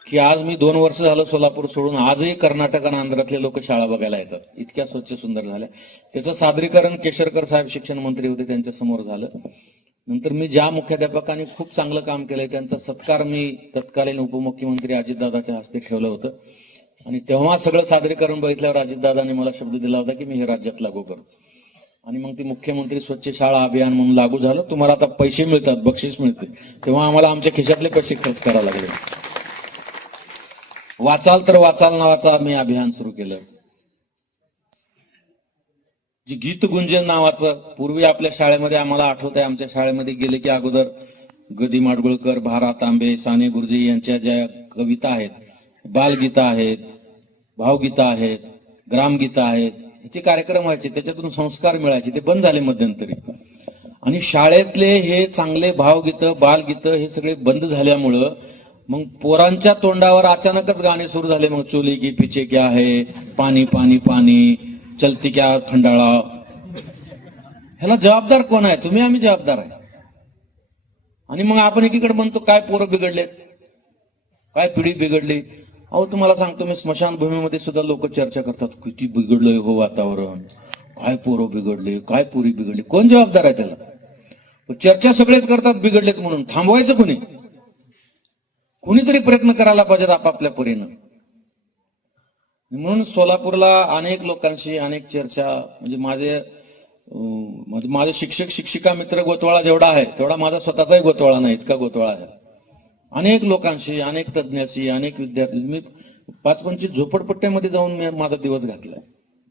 की आज मी 2 वर्ष झालं सोलापूर सोडून, आजही कर्नाटक आणि आंध्रातले लोक शाळा बघायला येतात, इतक्या स्वच्छ सुंदर झाल्या. त्याचं सादरीकरण केशरकर साहेब शिक्षण मंत्री होते त्यांच्या समोर झालं. नंतर मी ज्या मुख्याध्यापकांनी खूप चांगलं काम केलंय त्यांचा सत्कार मी तत्कालीन उपमुख्यमंत्री अजितदादाच्या हस्ते ठेवलं होतं. आणि तेव्हा सगळं सादरीकरण बघितल्यावर अजितदादांनी मला शब्द दिला होता की मी हे राज्यात लागू करतो. आणि मग ती मुख्यमंत्री स्वच्छ शाळा अभियान म्हणून लागू झालं. तुम्हाला आता पैसे मिळतात, बक्षीस मिळते, तेव्हा आम्हाला आमच्या खिशातले पैसे खर्च करावे लागले. वाचाल तर वाचाल नावाचं मी अभियान सुरू केलं. जे गीत गुंजन नावाचं, पूर्वी आपल्या शाळेमध्ये आम्हाला आठवत आहे, आमच्या शाळेमध्ये गेले की अगोदर गदी माडगुळकर, भारा तांबे, साने गुरुजी यांच्या ज्या कविता आहेत, बालगीता आहेत, भावगीता आहेत, ग्रामगीता आहेत, याचे कार्यक्रम व्हायचे, त्याच्यातून संस्कार मिळायचे. ते बंद झाले मध्यंतरी. आणि शाळेतले हे चांगले भावगीतं, बालगीतं हे सगळे बंद झाल्यामुळं मग पोरांच्या तोंडावर अचानकच गाणे सुरू झाले. मग चोली की पीछे क्या है, पाणी पाणी पाणी, चलती क्या खंडाळा. ह्याला जबाबदार कोण आहे? तुम्ही आम्ही जबाबदार आहे. आणि मग आपण एकीकडे म्हणतो काय पोरं बिघडलेत, काय पिढी बिघडली. अहो तुम्हाला सांगतो मी, स्मशानभूमीमध्ये सुद्धा लोक चर्चा करतात, किती बिघडलंय हो वातावरण, काय पोरं बिघडले, काय पोरी बिघडली. कोण जबाबदार आहे त्याला? चर्चा सगळेच करतात बिघडलेत म्हणून. थांबवायचं कोणी? कुणीतरी प्रयत्न करायला पाहिजेत आपापल्या परीनं. म्हणून सोलापूरला अनेक लोकांशी अनेक चर्चा, म्हणजे माझे शिक्षक शिक्षिका मित्र गोतवाळा जेवढा आहे तेवढा माझा स्वतःचाही गोतवाळा नाही, इतका गोतवाळा आहे. अनेक लोकांशी, अनेक तज्ञाशी, अनेक विद्यार्थी, मी 5-25 झोपडपट्ट्यामध्ये जाऊन मी माझा दिवस घातलाय.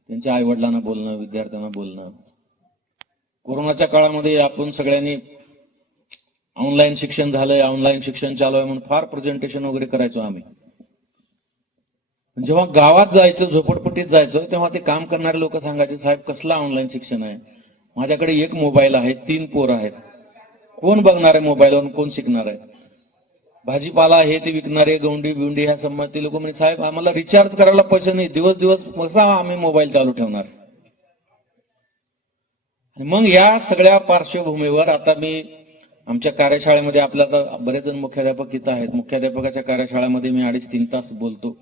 त्यांच्या आई वडिलांना बोलणं, विद्यार्थ्यांना बोलणं. कोरोनाच्या काळामध्ये आपण सगळ्यांनी ऑनलाईन शिक्षण झालंय, ऑनलाईन शिक्षण चालू आहे म्हणून फार प्रेझेंटेशन वगैरे करायचो आम्ही. जेव्हा गावात जायचं, झोपडपट्टीत जायचं, तेव्हा ते काम करणारे लोक सांगायचे, साहेब कसलं ऑनलाईन शिक्षण आहे, माझ्याकडे 1 मोबाईल आहे, 3 पोरं आहेत, कोण बघणार आहे मोबाईलवर, कोण शिकणार आहे. भाजीपाला हे ते विकणारे, गौंडी बिवंडी ह्या संबंधी लोक म्हणजे, साहेब आम्हाला रिचार्ज करायला पैसे नाही, दिवस दिवस कसा आम्ही मोबाईल चालू ठेवणार. मग या सगळ्या पार्श्वभूमीवर आता मी आमच्या कार्यशाळेमध्ये, आपल्या आता बरेच जण मुख्याध्यापक इथं आहेत, मुख्याध्यापकाच्या कार्यशाळेमध्ये मी 2.5-3 तास बोलतो.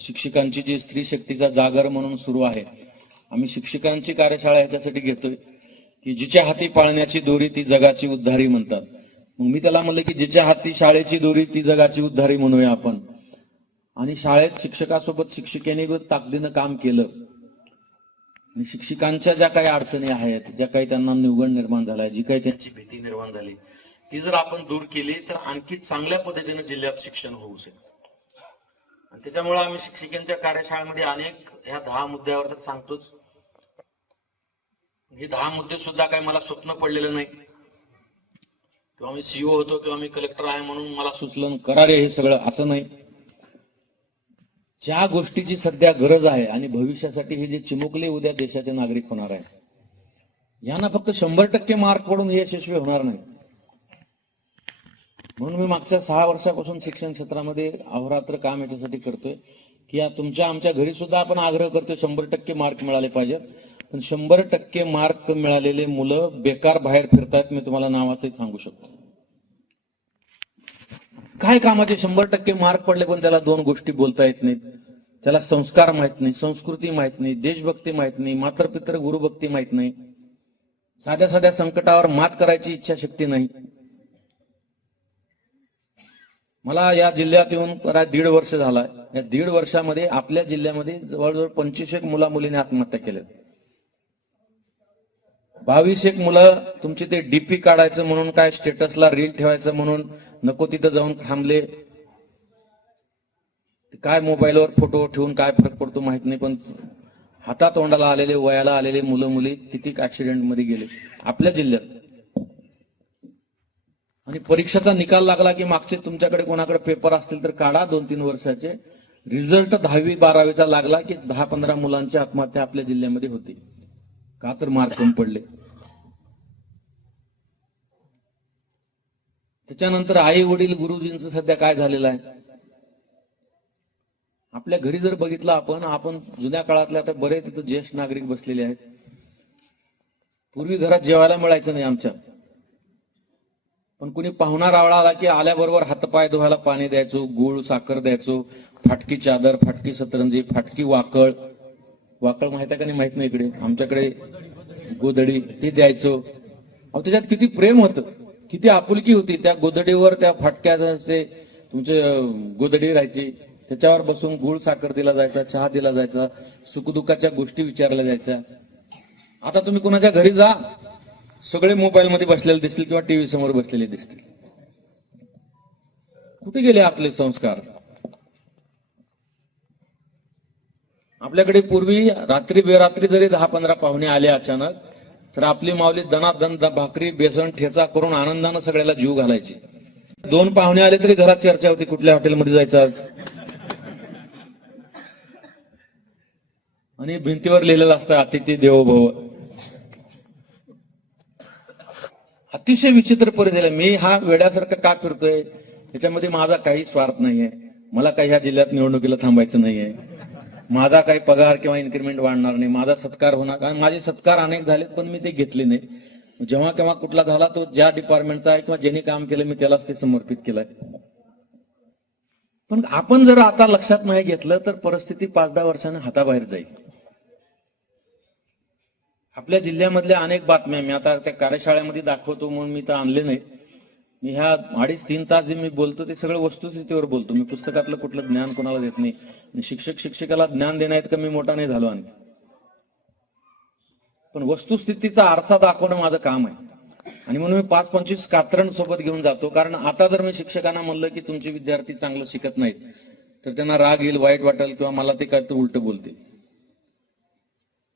शिक्षकांची जी स्त्री शक्तीचा जागर म्हणून सुरू आहे, आम्ही शिक्षकांची कार्यशाळा ह्याच्यासाठी घेतोय की जिच्या हाती पाळण्याची दोरी ती जगाची उद्धारी म्हणतात. मग मी त्याला म्हणलं की जिच्या हाती शाळेची दोरी ती जगाची उद्धारी म्हणूया आपण. आणि शाळेत शिक्षकासोबत शिक्षिकेने ताकदीनं काम केलं आणि शिक्षकांच्या ज्या काही अडचणी आहेत, ज्या काही त्यांना न्यूगंड निर्माण झालाय, जी काही त्यांची भीती निर्माण झाली, ती जर आपण दूर केली तर आणखी चांगल्या पद्धतीने जिल्ह्यात शिक्षण होऊ शकतं. आणि त्याच्यामुळे आम्ही शिक्षकांच्या कार्यशाळेमध्ये अनेक ह्या 10 मुद्द्यावर तर सांगतोच. हे 10 मुद्दे सुद्धा काही मला स्वप्न पडलेलं नाही किंवा मी सीओ होतो किंवा मी कलेक्टर आहे म्हणून मला सुचलं करा रे हे सगळं, असं नाही. ज्या गोष्टीची सध्या गरज आहे आणि भविष्यासाठी हे जे चिमुकले उद्या देशाचे नागरिक होणार आहेत, यांना फक्त 100% मार्क पडून हे यशस्वी होणार नाही. म्हणून मी मागच्या 6 वर्षापासून शिक्षण क्षेत्रामध्ये अहोरात्र काम याच्यासाठी करतोय की या तुमच्या आमच्या घरी सुद्धा आपण आग्रह करतोय 100% मार्क मिळाले पाहिजेत. पण 100% मार्क मिळालेले मुलं बेकार बाहेर फिरतात, मी तुम्हाला नावासहित सांगू शकतो. काय कामाचे 100% मार्क पडले पण त्याला 2 गोष्टी बोलता येत नाहीत, त्याला संस्कार माहित नाही, संस्कृती माहित नाही, देशभक्ती माहित नाही, मातृपितृ गुरुभक्ती माहित नाही, साध्या साध्या संकटावर मात करायची इच्छाशक्ती नाही. मला या जिल्ह्यात येऊन 1.5 वर्ष झालाय. या 1.5 वर्षामध्ये आपल्या जिल्ह्यामध्ये जवळजवळ 25 मुला मुलीने आत्महत्या केल्या. 22 मुलं तुमची ते डीपी काढायचं म्हणून, काय स्टेटसला रील ठेवायचं म्हणून नको तिथं जाऊन थांबले. काय मोबाईलवर फोटो ठेवून काय फरक पडतो माहित नाही, पण हातातोंडाला आलेले, वयाला आलेले मुलं मुली किती ऍक्सिडेंट मध्ये गेले आपल्या जिल्ह्यात. आणि परीक्षेचा निकाल लागला की मागचे तुमच्याकडे कोणाकडे पेपर असतील तर काढा 2-3 वर्षाचे. रिझल्ट 10वी 12वीचा लागला की 10-15 मुलांची आत्महत्या आपल्या जिल्ह्यामध्ये होती. का तर मार्क कमी पडले. त्याच्यानंतर आई वडील गुरुजींचं सध्या काय झालेलं आहे. आपल्या घरी जर बघितलं आपण जुन्या काळातल्या आता बरेच तिथं ज्येष्ठ नागरिक बसलेले आहेत. पूर्वी घरात जेवायला मिळायचं नाही आमच्या, पण कुणी पाहुणा रावळा आला की आल्याबरोबर हातपाय धुवायला पाणी द्यायचो, गुळ साखर द्यायचो, फाटकी चादर, फाटकी सतरंजी, फाटकी वाकळ माहित आहे का नाही माहित नाही, इकडे आमच्याकडे गोधडी ते द्यायचो. अहो त्याच्यात किती प्रेम होतं, किती आपुलकी होती. त्या गोधडीवर त्या फाटक्याचे तुमचे गोधडी राहायची, त्याच्यावर बसून गुळ साखर दिला जायचा, चहा दिला जायचा, सुखदुःखाच्या गोष्टी विचारल्या जायच्या. आता तुम्ही कोणाच्या घरी जा, सगळे मोबाईल मध्ये बसलेले दिसतील किंवा टीव्ही समोर बसलेले दिसतील. कुठे गेले आपले संस्कार. आपल्याकडे पूर्वी रात्री बेरात्री जरी 10-15 पाहुणे आले अचानक, तर आपली माऊली दणादण भाकरी बेसन ठेचा करून आनंदानं सगळ्याला जीव घालायची. 2 पाहुणे आले तरी घरात चर्चा होती कुठल्या हॉटेलमध्ये जायचं आज. आणि भिंतीवर लिहिलेलं असतं अतिथी देवो भव. अतिशय विचित्र परिस्थिती. मी हा वेड्यासारखा का फिरतोय याच्यामध्ये माझा काही स्वार्थ नाहीये. मला काही ह्या जिल्ह्यात निवडणुकीला थांबायचं नाहीये. माझा काही पगार किंवा इन्क्रिमेंट वाढणार नाही, माझा सत्कार होणार. कारण माझे सत्कार अनेक झालेत पण मी ते घेतले नाही. जेव्हा केव्हा कुठला झाला तो ज्या डिपार्टमेंटचा आहे किंवा ज्यांनी काम केलं मी त्यालाच ते समर्पित केलंय. पण आपण जर आता लक्षात नाही घेतलं तर परिस्थिती 5-10 वर्षांनी हाताबाहेर जाईल. आपल्या जिल्ह्यामधल्या अनेक बातम्या मी आता त्या कार्यशाळेमध्ये दाखवतो म्हणून मी तर आणले नाही. मी ह्या 2.5-3 तास जे मी बोलतो ते सगळं वस्तुस्थितीवर बोलतो. मी पुस्तकातलं कुठलं ज्ञान कोणाला देत नाही. शिक्षकाला ज्ञान देण्यात कमी मोठा नाही झालो आणि, पण वस्तुस्थितीचा आरसा दाखवणं माझं काम आहे. आणि म्हणून मी 5-25 कात्रण सोबत घेऊन जातो. कारण आता जर मी शिक्षकांना म्हणलं की तुमचे विद्यार्थी चांगलं शिकत नाहीत तर त्यांना राग येईल, वाईट वाटेल किंवा मला ते काय तर उलट बोलतील.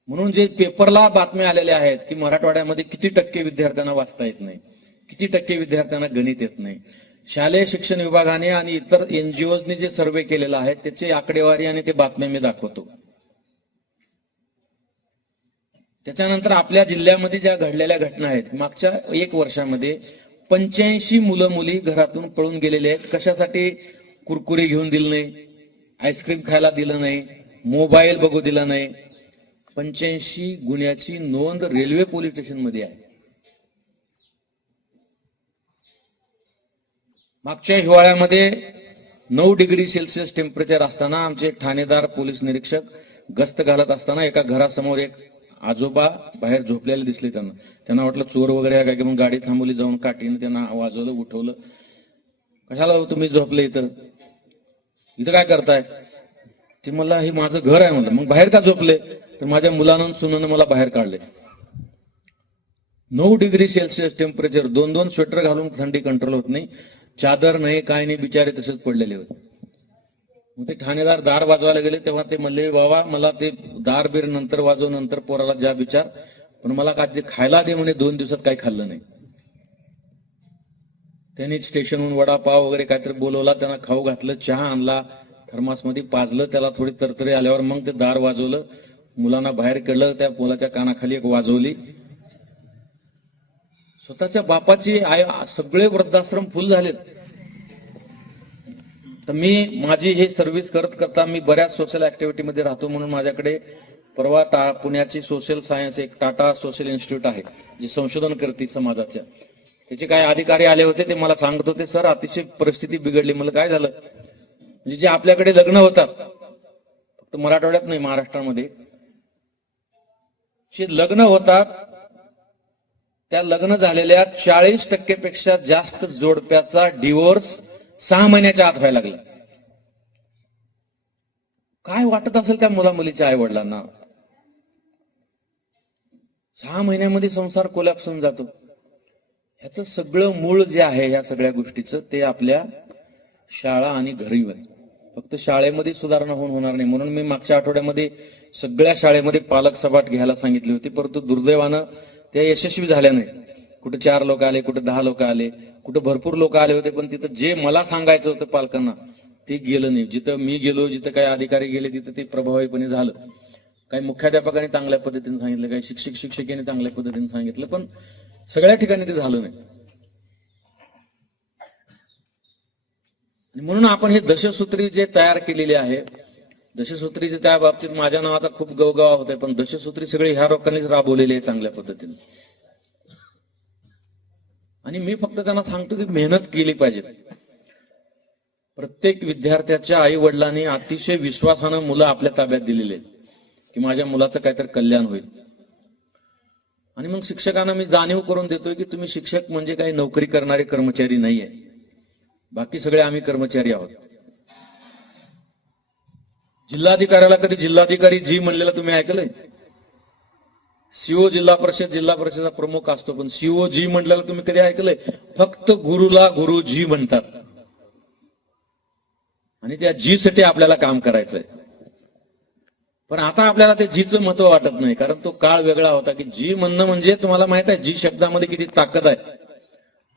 म्हणून जे पेपरला बातम्या आलेल्या आहेत की मराठवाड्यामध्ये किती टक्के विद्यार्थ्यांना वाचता येत नाही, किती टक्के विद्यार्थ्यांना गणित येत नाही. शालेय शिक्षण विभागाने आणि इतर एनजीओनी जे सर्वे केलेला आहे त्याची आकडेवारी आणि ते बातम्या मी दाखवतो. त्याच्यानंतर आपल्या जिल्ह्यामध्ये ज्या घडलेल्या घटना आहेत, मागच्या 1 वर्षामध्ये 85 मुलं मुली घरातून पळून गेलेले आहेत. कशासाठी? कुरकुरी घेऊन दिलं नाही, आईस्क्रीम खायला दिलं नाही, मोबाईल बघू दिला नाही. 85 गुन्ह्याची नोंद रेल्वे पोलीस स्टेशन मध्ये आहे. मागच्या हिवाळ्यामध्ये 9 डिग्री सेल्सिअस टेम्परेचर असताना आमचे ठाणेदार पोलीस निरीक्षक गस्त घालत असताना एका घरासमोर एक आजोबा बाहेर झोपलेले दिसले. त्यांना वाटलं चोर वगैरे आहे का, मग गाडी थांबवली, जाऊन काठीने त्यांना वाजवलं, उठवलं. कशाला तुम्ही झोपले इथं, इथं काय करताय? ते मला हे माझं घर आहे म्हणलं. मग बाहेर का झोपले? तर माझ्या मुलानं सुनानं मला बाहेर काढले. 9 डिग्री सेल्सिअस टेम्परेचर, 2-2 स्वेटर घालून थंडी कंट्रोल होत नाही. चादर नाही, काय नाही, बिचारे तसेच पडलेले होते. मग ते ठाणेदार दार वाजवायला गेले तेव्हा ते म्हणले, बाबा मला ते दार बीर नंतर वाजव, नंतर पोराला ज्या विचार, पण मला काय ते खायला दे म्हणे. 2 दिवसात काही खाल्लं नाही. त्यांनी स्टेशनहून वडापाव वगैरे काहीतरी बोलवला, त्यांना खाऊ घातलं, चहा आणला, थर्मासमध्ये पाजलं, त्याला थोडी तरतरी आल्यावर मग ते दार वाजवलं, मुलांना बाहेर काढलं, त्या मुलाच्या कानाखाली एक वाजवली. स्वतःच्या बापाची सगळे वृद्धाश्रम फुल झालेत. तर मी माझी हे सर्व्हिस करत करता मी बऱ्याच सोशल ऍक्टिव्हिटीमध्ये राहतो, म्हणून माझ्याकडे परवा पुण्याची सोशल सायन्स एक टाटा सोशल इन्स्टिट्यूट आहे जे संशोधन करते समाजाच्या. त्याचे काय अधिकारी आले होते, ते मला सांगत होते, सर अतिशय परिस्थिती बिघडली. मला काय झालं? म्हणजे जे आपल्याकडे लग्न होतात, फक्त मराठवाड्यात नाही महाराष्ट्रामध्ये जे लग्न होतात, त्या लग्न झालेल्या 40% पेक्षा जास्त जोडप्याचा डिवोर्स 6 महिन्याच्या आत व्हायला लागला. काय वाटत असेल त्या मुला मुलीच्या आई वडिलांना? 6 महिन्यामध्ये संसार कोलॅप्स होऊन जातो. ह्याचं सगळं मूळ जे आहे या सगळ्या गोष्टीचं, ते आपल्या शाळा आणि घरीवर. फक्त शाळेमध्ये सुधारणा होणार नाही. म्हणून मी मागच्या आठवड्यामध्ये सगळ्या शाळेमध्ये पालक सभा घ्यायला सांगितली होती, परंतु दुर्दैवानं त्या यशस्वी झाल्या नाही. कुठे 4 लोक आले, कुठे 10 लोक आले, कुठे भरपूर लोक आले होते, पण तिथं जे मला सांगायचं होतं पालकांना ते गेलं नाही. जिथं मी गेलो, जिथं काही अधिकारी गेले, तिथं ते प्रभावीपणे झालं. काही मुख्याध्यापकांनी चांगल्या पद्धतीने सांगितलं, काही शिक्षकांनी चांगल्या पद्धतीने सांगितलं, पण सगळ्या ठिकाणी ते झालं नाही. म्हणून आपण हे दशसूत्री जे तयार केलेले आहे, दशसूत्रीचे त्या बाबतीत माझ्या नावाचा खूप गवगवा होता, पण दशसूत्री सगळे ह्या लोकांनीच राबवलेले आहे चांगल्या पद्धतीने. आणि मी फक्त त्यांना सांगतो की मेहनत केली पाहिजे. प्रत्येक विद्यार्थ्याच्या आई वडिलांनी अतिशय विश्वासानं मुलं आपल्या ताब्यात दिलेले आहेत की माझ्या मुलाचं काहीतरी कल्याण होईल. आणि मग शिक्षकांना मी जाणीव करून देतोय की तुम्ही शिक्षक म्हणजे काही नोकरी करणारे कर्मचारी नाहीये, बाकी सगळे आम्ही कर्मचारी आहोत. जिल्हाधिकाऱ्याला कधी जिल्हाधिकारी जी म्हणलेलं तुम्ही ऐकलंय? सीओ जिल्हा परिषदेचा प्रमुख असतो, पण सीओ जी म्हणलेलं तुम्ही कधी ऐकलंय? फक्त गुरुला गुरुजी म्हणतात. आणि त्या जी साठी आपल्याला काम करायचंय. पण आता आपल्याला ते जीचं महत्व वाटत नाही, कारण तो काळ वेगळा होता की जी म्हणणं म्हणजे, तुम्हाला माहित आहे जी शब्दामध्ये किती ताकद आहे.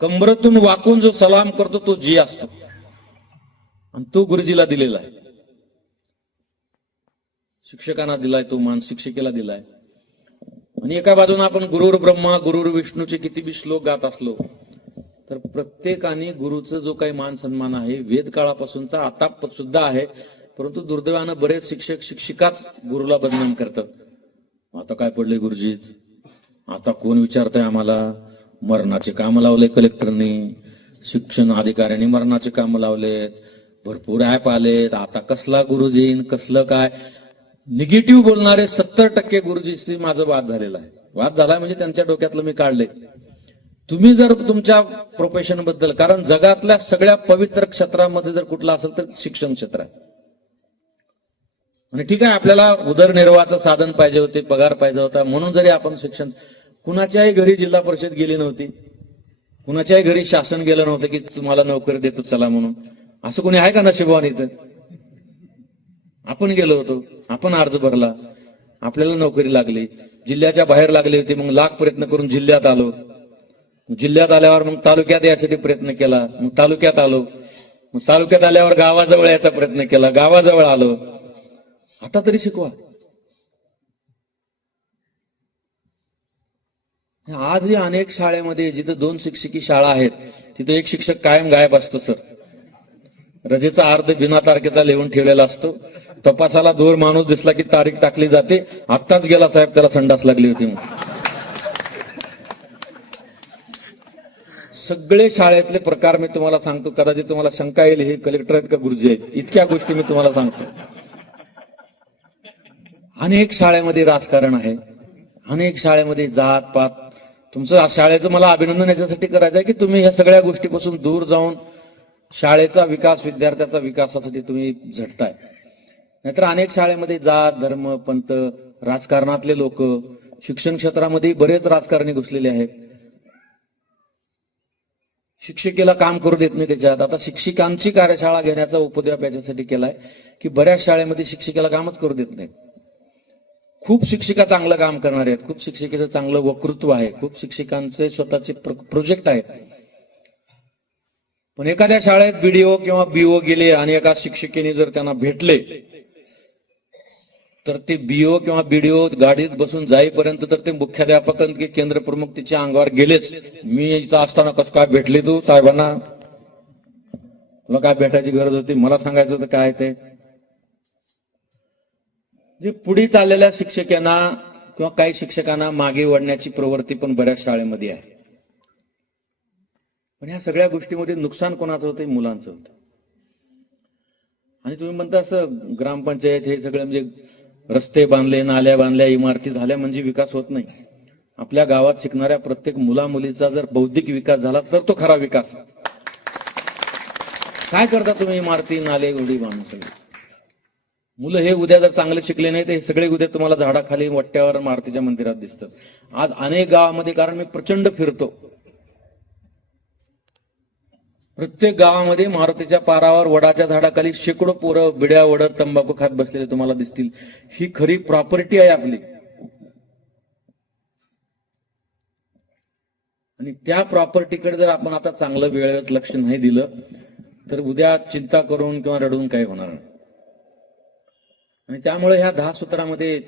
कंबरतून वाकून जो सलाम करतो तो जी असतो, आणि तो गुरुजीला दिलेला आहे, शिक्षकांना दिलाय, तो मान शिक्षिकेला दिलाय. आणि एका बाजूने आपण गुरुर ब्रह्मा गुरुर विष्णूचे किती बी श्लोक गात असलो, तर प्रत्येकाने गुरुचं जो काही मान सन्मान आहे वेद काळापासूनचा आता सुद्धा आहे. परंतु दुर्दैवानं बरेच शिक्षक शिक्षिकाच गुरुला बदनाम करतात. आता काय पडले गुरुजी, आता कोण विचारतंय आम्हाला? मरणाचे काम लावले कलेक्टरनी, शिक्षण अधिकाऱ्यांनी मरणाचे काम लावलेत, भरपूर ऍप आलेत, आता कसला गुरुजी कसलं काय. निगेटिव्ह बोलणारे 70% गुरुजीशी माझं वाद झालेला आहे. वाद झालाय म्हणजे त्यांच्या डोक्यातलं मी काढले. तुम्ही जर तुमच्या प्रोफेशन बद्दल, कारण जगातल्या सगळ्या पवित्र क्षेत्रामध्ये जर कुठला असेल तर शिक्षण क्षेत्र आहे. आणि ठीक आहे, आपल्याला उदरनिर्वाहाचं साधन पाहिजे होते, पगार पाहिजे होता, म्हणून जरी आपण शिक्षण, कुणाच्याही घरी जिल्हा परिषद गेली नव्हती, कुणाच्याही घरी शासन गेलं नव्हतं की तुम्हाला नोकरी देतो चला म्हणून. असं कोणी आहे का नशिबवान इथं? आपण गेलो होतो, आपण अर्ज भरला, आपल्याला नोकरी लागली. जिल्ह्याच्या बाहेर लागली होती, मग लाख प्रयत्न करून जिल्ह्यात आलो. जिल्ह्यात आल्यावर मग तालुक्यात यासाठी प्रयत्न केला, मग तालुक्यात आलो, मग तालुक्यात आल्यावर गावाजवळ यायचा प्रयत्न केला, गावाजवळ आलो. आता तरी शिकवा. आजही अनेक शाळेमध्ये जिथं 2 शिक्षकी शाळा आहेत तिथे एक शिक्षक कायम गायब असतो सर. रजेचा अर्ध बिना तारखेचा लिहून ठेवलेला असतो. तपासाला दूर माणूस दिसला की तारीख टाकली जाते, आत्ताच गेला साहेब, त्याला संडास लागली होती. सगळे शाळेतले प्रकार मी तुम्हाला सांगतो. कदाचित तुम्हाला शंका येईल हे कलेक्टर आहेत का गुरुजी आहेत, इतक्या गोष्टी मी तुम्हाला सांगतो. अनेक शाळेमध्ये राजकारण आहे, अनेक शाळेमध्ये जात पात. तुमचं शाळेचं मला अभिनंदन याच्यासाठी करायचं आहे की तुम्ही ह्या सगळ्या गोष्टीपासून दूर जाऊन शाळेचा विकास, विद्यार्थ्याचा विकासासाठी तुम्ही झटताय. नाहीतर अनेक शाळेमध्ये जात, धर्म, पंथ, राजकारणातले लोक, शिक्षण क्षेत्रामध्ये बरेच राजकारणी घुसलेले आहेत. शिक्षिकेला काम करू देत नाही त्याच्यात. आता शिक्षिकांची कार्यशाळा घेण्याचा उपद्व्याप याच्यासाठी केलाय की बऱ्याच शाळेमध्ये शिक्षिकेला कामच करू देत नाही. खूप शिक्षिका चांगलं काम करणारे आहेत, खूप शिक्षिकेचं चांगलं वक्तृत्व आहे, खूप शिक्षिकांचे स्वतःचे प्रोजेक्ट आहेत. पण एखाद्या शाळेत बीडीओ किंवा बीओ गेले आणि एका शिक्षिकेने जर त्यांना भेटले तर ते बीओ किंवा बीडीओ गाडीत बसून जाईपर्यंत तर ते मुख्याध्यापक की केंद्र प्रमुख तिच्या अंगावर गेलेच. मी इथं असताना कसं काय भेटले तू साहेबांना, तुला काय भेटायची गरज होती, मला सांगायचं होतं काय ते. जे पुढे चाललेल्या शिक्षकांना किंवा काही शिक्षकांना मागे ओढण्याची प्रवृत्ती पण बऱ्याच शाळेमध्ये आहे. पण ह्या सगळ्या गोष्टीमध्ये नुकसान कोणाचं होतं? मुलांचं होतं. आणि तुम्ही म्हणता असं ग्रामपंचायत हे सगळं म्हणजे रस्ते बांधले, नाल्या बांधल्या, इमारती झाल्या म्हणजे विकास होत नाही. आपल्या गावात शिकणाऱ्या प्रत्येक मुला मुलीचा जर बौद्धिक विकास झाला तर तो खरा विकास. काय करता तुम्ही? इमारती, नाले, गोडी बांधून सगळे. मुलं हे उद्या जर चांगले शिकले नाही तर हे सगळे उद्या तुम्हाला झाडाखाली, वट्ट्यावर, मारुतीच्या मंदिरात दिसतात. आज अनेक गावामध्ये, कारण मी प्रचंड फिरतो, प्रत्येक गावामध्ये मारुतीच्या पारावर, वडाच्या झाडाखाली शेकडो पोरं बिड्या वडत तंबाखू खात बसलेले तुम्हाला दिसतील. ही खरी प्रॉपर्टी आहे आपली. आणि त्या प्रॉपर्टीकडे जर आपण आता चांगलं वेळेत लक्ष नाही दिलं तर उद्या चिंता करून किंवा रडून काही होणार नाही. आणि त्यामुळे ह्या 10 सूत्रामध्ये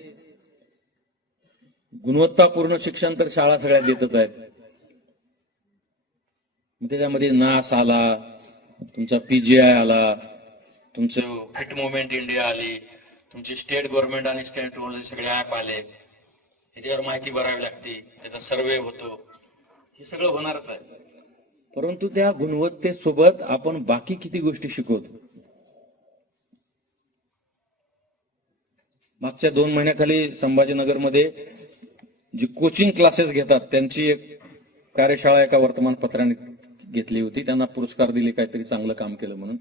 गुणवत्तापूर्ण शिक्षण तर शाळा सगळ्या देतच आहेत. त्याच्यामध्ये नास आला, तुमचा पीजीआय आला, तुमचं फिट मुवमेंट इंडिया आली, तुमची स्टेट गव्हर्नमेंट आणि स्टेट रोड सगळे ऍप आले, त्याच्यावर माहिती भरावी लागते, त्याचा सर्वे होतो, हे सगळं होणारच आहे. परंतु त्या गुणवत्तेसोबत आपण बाकी किती गोष्टी शिकवतो. मागच्या 2 महिन्याखाली संभाजीनगरमध्ये जी कोचिंग क्लासेस घेतात त्यांची एक कार्यशाळा एका वर्तमानपत्राने घेतली होती. त्यांना पुरस्कार दिले, काहीतरी चांगलं काम केलं म्हणून.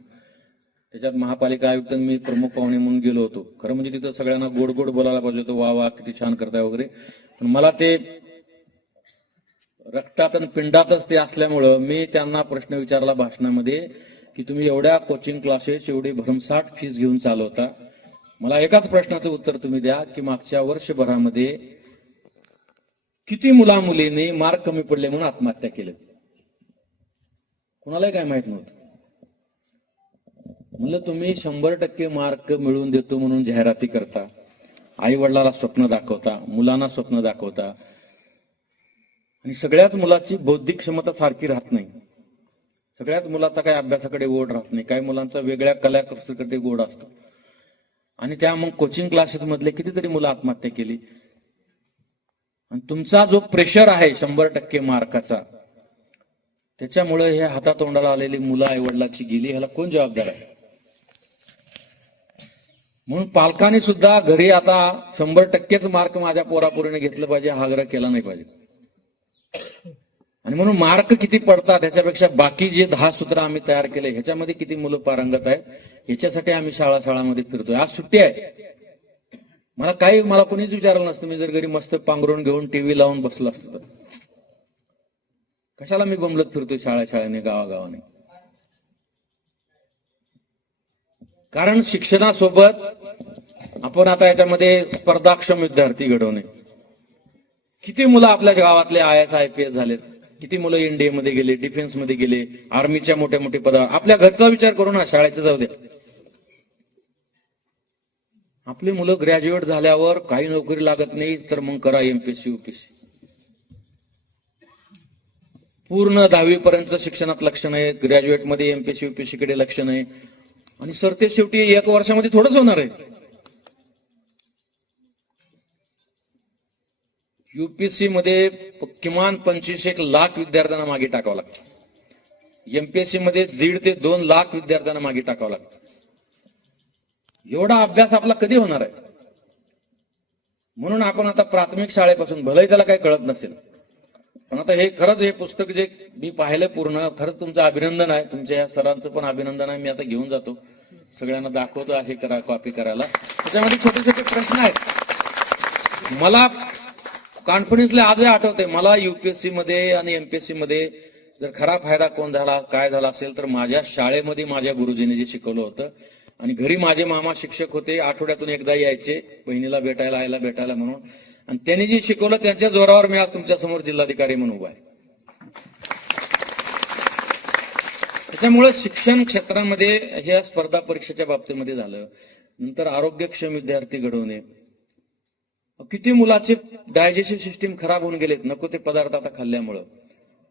त्याच्यात महापालिका आयुक्त मी प्रमुख पाहुणे म्हणून गेलो होतो. खरं म्हणजे तिथं सगळ्यांना गोड गोड बोलायला पाहिजे होतं, वा वा किती छान करताय वगैरे. पण मला ते रक्तात आणि पिंडातच ते असल्यामुळं मी त्यांना प्रश्न विचारला भाषणामध्ये की तुम्ही एवढ्या कोचिंग क्लासेस, एवढी भरमसाठ फीस घेऊन चालवता, मला एकाच प्रश्नाचं उत्तर तुम्ही द्या की मागच्या वर्षभरामध्ये किती मुला मुलींनी मार्क कमी पडले म्हणून आत्महत्या केल्या? कुणालाही काय माहित नव्हतं. म्हणलं तुम्ही 100% मार्क मिळवून देतो म्हणून जाहिराती करता, आई वडिलाला स्वप्न दाखवता, मुलांना स्वप्न दाखवता, आणि सगळ्याच मुलाची बौद्धिक क्षमता सारखी राहत नाही. सगळ्याच मुलाचा काही अभ्यासाकडे ओढ राहत नाही, काही मुलांचा वेगळ्या कलाकुसरीकडे गोड असतो. आणि त्या मग कोचिंग क्लासेस मधले कितीतरी मुलं आत्महत्या केली. आणि तुमचा जो प्रेशर आहे 100% मार्काचा, त्याच्यामुळे हे हातातोंडाला आलेली मुलं आई वडिलांची गेली, ह्याला कोण जबाबदार आहे? म्हणून पालकांनी सुद्धा घरी आता 100%च मार्क माझ्या पोरापोरीने घेतलं पाहिजे हा आग्रह केला नाही पाहिजे. आणि म्हणून मार्क किती पडतात ह्याच्यापेक्षा बाकी जे 10 सूत्र आम्ही तयार केले ह्याच्यामध्ये किती मुलं पारंगत आहेत ह्याच्यासाठी आम्ही शाळामध्ये फिरतोय. आज सुट्टी आहे, मला कोणीच विचारलं नसतं. मी जर घरी मस्त पांघरून घेऊन टीव्ही लावून बसलो असतो तर कशाला मी बंबलत फिरतोय शाळेने, गावागावाने. कारण शिक्षणासोबत आपण आता याच्यामध्ये स्पर्धाक्षम विद्यार्थी घडवणे. किती मुलं आपल्या गावातले IAS IPS झालेत, किती मुलं NDA मध्ये गेले, डिफेन्स मध्ये गेले, आर्मीच्या मोठ्या मोठ्या पदावर. आपल्या घरचा विचार करू ना, शाळेचं जाऊ द्या. आपली मुलं ग्रॅज्युएट झाल्यावर काही नोकरी लागत नाही तर मग करा MPSC UPSC. पूर्ण 10वी पर्यंत शिक्षणात लक्ष नाही, ग्रॅज्युएट मध्ये MPSC UPSC कडे लक्ष नाही. आणि सरते शेवटी 1 वर्षामध्ये थोडंच होणार आहे. UPSC मध्ये किमान 25-1 लाख विद्यार्थ्यांना मागे टाकावं लागतं. MPSC मध्ये 1.5 ते 2 लाख विद्यार्थ्यांना मागे टाकावं लागतं. एवढा अभ्यास आपला कधी होणार आहे? म्हणून आपण आता प्राथमिक शाळेपासून, भलेही त्याला काही कळत नसेल, पण आता हे खरंच हे पुस्तक जे मी पाहिलं पूर्ण, खरंच तुमचं अभिनंदन आहे, तुमच्या या सरांचं पण अभिनंदन आहे. मी आता घेऊन जातो, सगळ्यांना दाखवतो आहे करा कॉपी करायला. त्याच्यामध्ये छोटे छोटे प्रश्न आहेत. मला कॉन्फिडन्सली आजही आठवते, मला युपीएससी मध्ये आणि एमपीएससी मध्ये जर खरा फायदा कोण झाला काय झाला असेल तर माझ्या शाळेमध्ये माझ्या गुरुजींनी जे शिकवलं होतं. आणि घरी माझे मामा शिक्षक होते, आठवड्यातून एकदा यायचे बहिणीला भेटायला आईला भेटायला म्हणून, आणि त्यांनी जे शिकवलं त्यांच्या जोरावर मी आज तुमच्या समोर जिल्हाधिकारी म्हणून उभा आहे. त्याच्यामुळे शिक्षण क्षेत्रामध्ये ह्या स्पर्धा परीक्षेच्या बाबतीमध्ये झालं. नंतर आरोग्यक्षम विद्यार्थी घडवणे, किती मुलाचे डायजेशन सिस्टीम खराब होऊन गेलेत नको ते पदार्थ आता खाल्ल्यामुळं.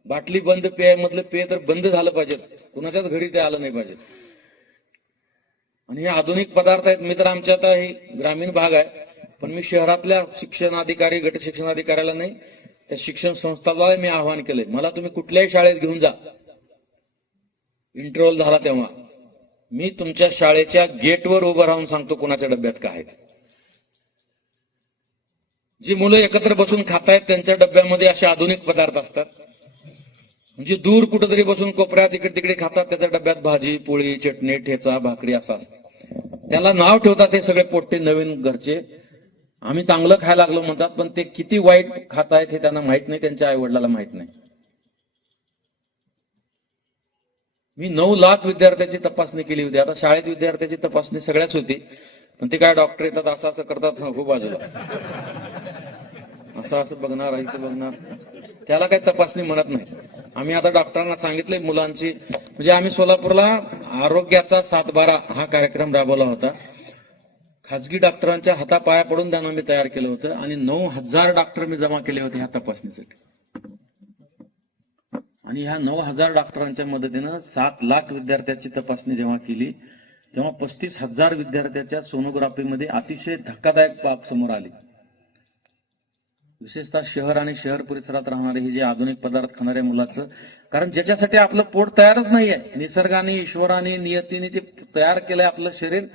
बाटली बंद पेय मधलं पेय तर बंद झालं पाहिजे, कुणाच्याच घरी ते आलं नाही पाहिजे. आणि हे आधुनिक पदार्थ आहेत. मी तर आमच्या आता हे ग्रामीण भाग आहे, पण मी शहरातल्या शिक्षणाधिकारी गट शिक्षणाधिकाऱ्याला नाही, त्या शिक्षण संस्थाला मी आवाहन केलंय, मला तुम्ही कुठल्याही शाळेत घेऊन जा. इंटरव्हल झाला तेव्हा मी तुमच्या शाळेच्या गेटवर उभं राहून सांगतो कोणाच्या डब्यात काय आहेत. जी मुलं एकत्र बसून खातायत त्यांच्या डब्यामध्ये असे आधुनिक पदार्थ असतात. म्हणजे दूर कुठेतरी बसून कोपऱ्यात इकडे तिकडे खातात, त्याच्या डब्यात भाजी पोळी चटणी ठेचा भाकरी असं असतं. त्याला नाव ठेवतात ते सगळे पोट्टे नवीन घरचे, आम्ही चांगलं खायला लागलो म्हणतात, पण ते किती वाईट खातायत हे त्यांना माहित नाही, त्यांच्या आई वडिलांना माहित नाही. मी 9 लाख विद्यार्थ्यांची तपासणी केली होती. आता शाळेत विद्यार्थ्याची तपासणी सगळ्याच होती, पण ते काय डॉक्टर येतात असं असं करतात, हो बाजूला असं असं बघणार इथं बघणार, त्याला काही तपासणी म्हणत नाही. आम्ही आता डॉक्टरांना सांगितलंय मुलांची, म्हणजे आम्ही सोलापूरला आरोग्याचा 7/12 हा कार्यक्रम राबवला होता. खाजगी डॉक्टरांच्या हातापाया पडून त्यांना मी तयार केलं होतं आणि 9,000 डॉक्टर मी जमा केले होते ह्या तपासणीसाठी. आणि ह्या 9,000 डॉक्टरांच्या मदतीनं 7 लाख विद्यार्थ्यांची तपासणी जेव्हा केली तेव्हा 35,000 विद्यार्थ्यांच्या सोनोग्राफीमध्ये अतिशय धक्कादायक बाब समोर आली. विशेषतः शहर आणि शहर परिसरात राहणारे हे जे आधुनिक पदार्थ खाणाऱ्या मुलाचं, कारण ज्याच्यासाठी आपलं पोट तयारच नाहीये, निसर्गाने ईश्वराने नियतीने ते तयार केलंय आपलं शरीर,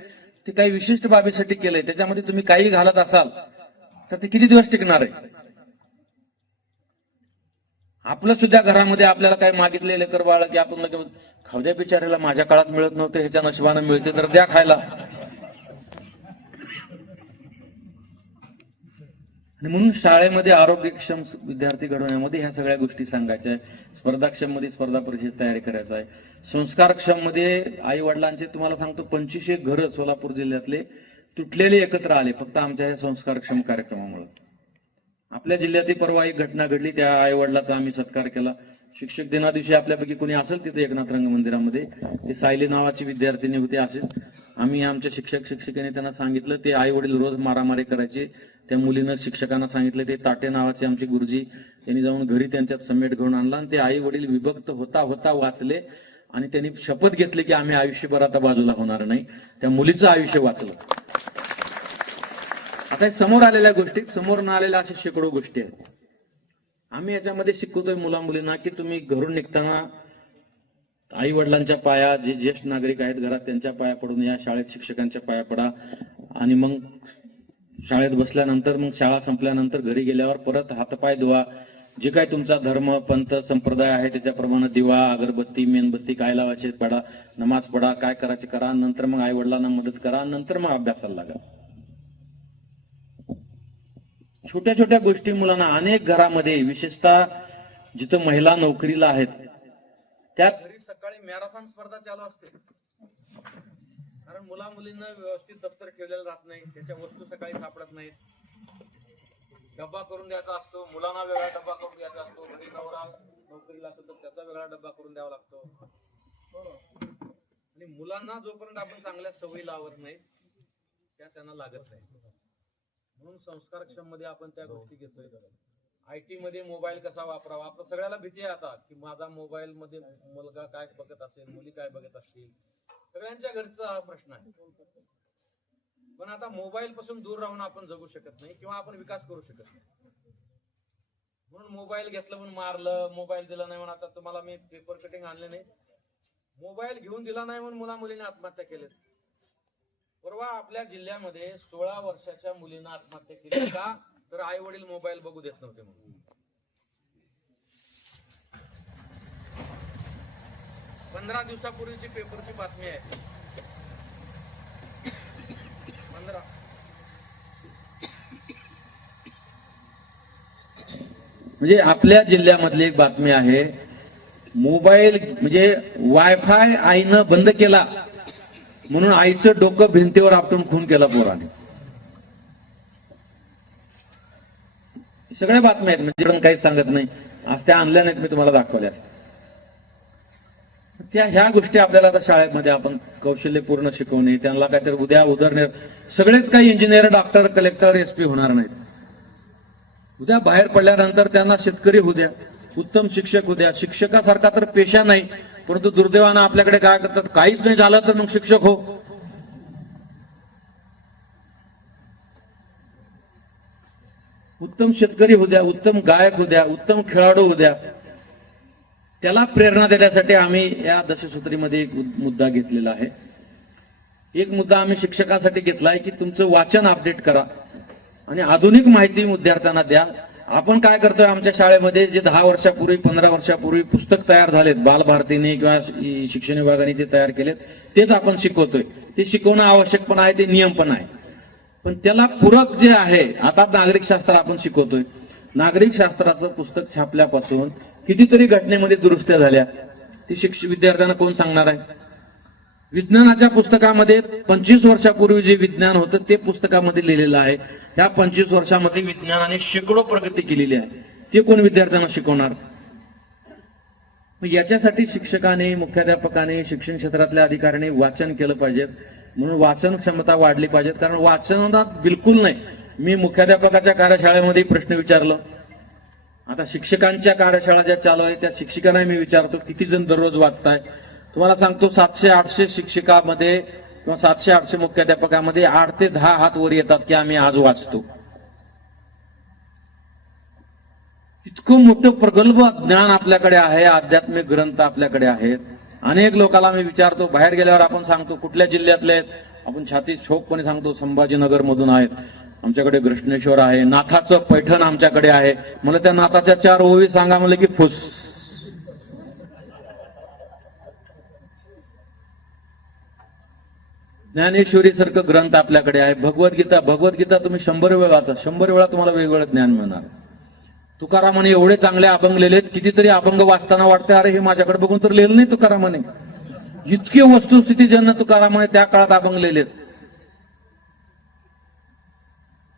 ते काही विशिष्ट बाबीसाठी केलंय. त्याच्यामध्ये तुम्ही काही घालत असाल तर ते किती दिवस टिकणार आहे. आपलं सुद्धा घरामध्ये आपल्याला काय मागितले लेकर बाळ की आपण खाऊ द्या बिचाऱ्याला, माझ्या काळात मिळत नव्हतं ह्याच्या नशिबानं मिळते तर द्या खायला. आणि म्हणून शाळेमध्ये आरोग्यक्षम विद्यार्थी घडवण्यामध्ये ह्या सगळ्या गोष्टी सांगायच्या आहे. स्पर्धाक्षम मध्ये स्पर्धा परीक्षेची तयारी करायचा आहे. संस्कारक्षम मध्ये आई वडिलांचे तुम्हाला सांगतो 2500 घरं सोलापूर जिल्ह्यातले तुटलेले एकत्र आले फक्त आमच्या या संस्कारक्षम कार्यक्रमामुळे. आपल्या जिल्ह्यातही परवा एक घटना घडली, त्या आई वडिलाचा आम्ही सत्कार केला. शिक्षक दिना दिवशी आपल्यापैकी कोणी असेल तिथे एकनाथ रंग मंदिरामध्ये, ते सायली नावाची विद्यार्थिनी होते. असेच आम्ही आमच्या शिक्षक शिक्षिकेने त्यांना सांगितलं, ते आई वडील रोज मारामारी करायचे. त्या मुलीनं शिक्षकांना सांगितलं, ते ताटे नावाचे आमचे गुरुजी त्यांनी जाऊन घरी त्यांच्यात समेट घेऊन आणला आणि ते आई वडील विभक्त होता होता वाचले आणि त्यांनी शपथ घेतली की आम्ही आयुष्यभर आता बाजूला होणार नाही. त्या मुलीचं आयुष्य वाचलं. आता समोर आलेल्या गोष्टी, समोर न आलेल्या अशा शेकडो गोष्टी आहेत. आम्ही याच्यामध्ये शिकवतोय मुला मुलींना की तुम्ही घरून निघताना आई वडिलांच्या पाया, जे ज्येष्ठ नागरिक आहेत घरात त्यांच्या पाया पडून या, शाळेत शिक्षकांच्या पाया पडा, आणि मग शाळेत बसल्यानंतर मग शाळा संपल्यानंतर घरी गेल्यावर परत हातपाय धुवा. जे काय तुमचा धर्म पंथ संप्रदाय आहे त्याच्याप्रमाणे दिवा अगरबत्ती मेणबत्ती काय लावायचे पडा, नमाज पडा, काय करायचे करा. नंतर मग आई वडिलांना मदत करा, नंतर मग अभ्यासाला लागा. छोट्या छोट्या गोष्टी मुलांना, अनेक घरामध्ये विशेषतः जिथं महिला नोकरीला आहेत त्या घरी सकाळी मॅरेथॉन स्पर्धा चालू असते. कारण मुला मुलींना व्यवस्थित दप्तर ठेवलेलं राहत नाही, त्याच्या वस्तू सकाळी सापडत नाहीत. डब्बा करून द्यायचा असतो, मुलांना वेगळा डब्बा करून द्यायचा असतो, घरी नवरा नोकरीला असतो तर त्याचा वेगळा डब्बा करून द्यावा लागतो. आणि मुलांना जोपर्यंत आपण चांगल्या सवयी लावत नाही त्या त्यांना लागत नाही. म्हणून संस्कारक्षम मध्ये आपण त्या गोष्टी घेतोय. आयटी मध्ये मोबाईल कसा वापरावा, आपण सगळ्याला भीती आहे आता की माझा मोबाईल मध्ये मुलगा काय बघत असेल, मुली काय बघत असतील, सगळ्यांच्या घरचा हा प्रश्न आहे. पण आता मोबाईल पासून दूर राहून आपण जगू शकत नाही किंवा आपण विकास करू शकत नाही. म्हणून मोबाईल घेतलं म्हणून मारलं, मोबाईल दिला नाही म्हणून, आता तुम्हाला मी पेपर कटिंग आणले नाही, मोबाईल घेऊन दिला नाही म्हणून मुला मुलीने आत्महत्या केल्या. परवा आपल्या जिल्ह्यामध्ये 16 वर्षाच्या मुलीनं आत्महत्या केली. का तर आई वडील मोबाईल बघू देत नव्हते म्हणून. 15 दिवसापूर्वीची पेपरची बातमी आहे. 15 म्हणजे आपल्या जिल्ह्यामधली एक बातमी आहे. मोबाईल म्हणजे वायफाय आईनं बंद केला म्हणून आईचं डोकं भिंतीवर आपटून खून केला पोराने. सगळ्या बातम्या आहेत, म्हणजे काही सांगत नाही. आज त्या आणल्या नाहीत, मी तुम्हाला दाखवल्या. ह्या गोष्टी आपल्याला आता शाळेमध्ये आपण कौशल्यपूर्ण शिकवणे, त्यांना काहीतरी उद्या उदरनिर्वाह, सगळेच काही इंजिनियर, डॉक्टर, कलेक्टर, एसपी होणार नाहीत. उद्या बाहेर पडल्यानंतर त्यांना शेतकरी होऊ द्या, उत्तम शिक्षक होऊ द्या. शिक्षकासारखा तर पेशा नाही, परंतु दुर्दैवानं आपल्याकडे काय करतात, काहीच नाही झालं तर मग शिक्षक हो. उत्तम शेतकरी होऊ द्या, उत्तम गायक होऊ द्या, उत्तम खेळाडू होऊ द्या. त्याला प्रेरणा देण्यासाठी आम्ही या दशसूत्रीमध्ये एक मुद्दा घेतलेला आहे. एक मुद्दा आम्ही शिक्षकांसाठी घेतला आहे की तुमचं वाचन अपडेट करा आणि आधुनिक माहिती विद्यार्थ्यांना द्या. आपण काय करतोय आमच्या शाळेमध्ये, जे 10 वर्षापूर्वी 15 वर्षापूर्वी पुस्तक तयार झालेत, बालभारतीने किंवा शिक्षण विभागाने जे तयार केलेत तेच आपण शिकवतोय. ते शिकवणं आवश्यक पण आहे, ते नियम पण आहे. पण त्याला पूरक जे आहे, आता नागरिक शास्त्र आपण शिकवतोय. नागरिक शास्त्राचं पुस्तक छापल्यापासून कितीतरी घटनेमध्ये दुरुस्त्या झाल्या, ती विद्यार्थ्यांना कोण सांगणार आहे? विज्ञानाच्या पुस्तकामध्ये 25 वर्षापूर्वी जे विज्ञान होतं ते पुस्तकामध्ये लिहिलेलं आहे. ह्या 25 वर्षामध्ये विज्ञानाने शेकडो प्रगती केलेली आहे, ते कोण विद्यार्थ्यांना शिकवणार? याच्यासाठी शिक्षकाने, मुख्याध्यापकाने, शिक्षण क्षेत्रातल्या अधिकाऱ्याने वाचन केलं पाहिजे. म्हणून वाचन क्षमता वाढली पाहिजे, कारण वाचनात बिलकुल नाही. मी मुख्याध्यापकाच्या कार्यशाळेमध्ये प्रश्न विचारलं. आता शिक्षकांच्या कार्यशाळा ज्या चालू आहे त्या शिक्षकांना मी विचारतो, किती जण दररोज वाचताय? तुम्हाला सांगतो 700-800 शिक्षकामध्ये किंवा 700-800 मुख्याध्यापकामध्ये 8 ते 10 हात वर येतात की आम्ही आज वाचतो. इतकं मोठं प्रगल्भ ज्ञान आपल्याकडे आहे, आध्यात्मिक ग्रंथ आपल्याकडे आहेत. अनेक लोकांना मी विचारतो, बाहेर गेल्यावर आपण सांगतो कुठल्या जिल्ह्यातले आहेत, आपण छाती ठोकपणे सांगतो संभाजीनगर मधून आहेत, आमच्याकडे कृष्णेश्वर आहे, नाथाचं पैठण आमच्याकडे आहे. मला त्या नाथाच्या 4 ओवी सांगा म्हणलं की फुस. ज्ञानेश्वरी सारखं ग्रंथ आपल्याकडे आहे. भगवद्गीता तुम्ही 100 वेळा वाचा, 100 वेळा तुम्हाला वेगवेगळं ज्ञान मिळणार. तुकारामाने एवढे चांगले अभंग लिहिलेत, कितीतरी अभंग वाचताना वाटते अरे हे माझ्याकडे बघून तर लिहिलं नाही तुकारामाने. इतके वस्तुस्थिती ज्यांना तुकारामाने त्या काळात अभंग लिहिलेत.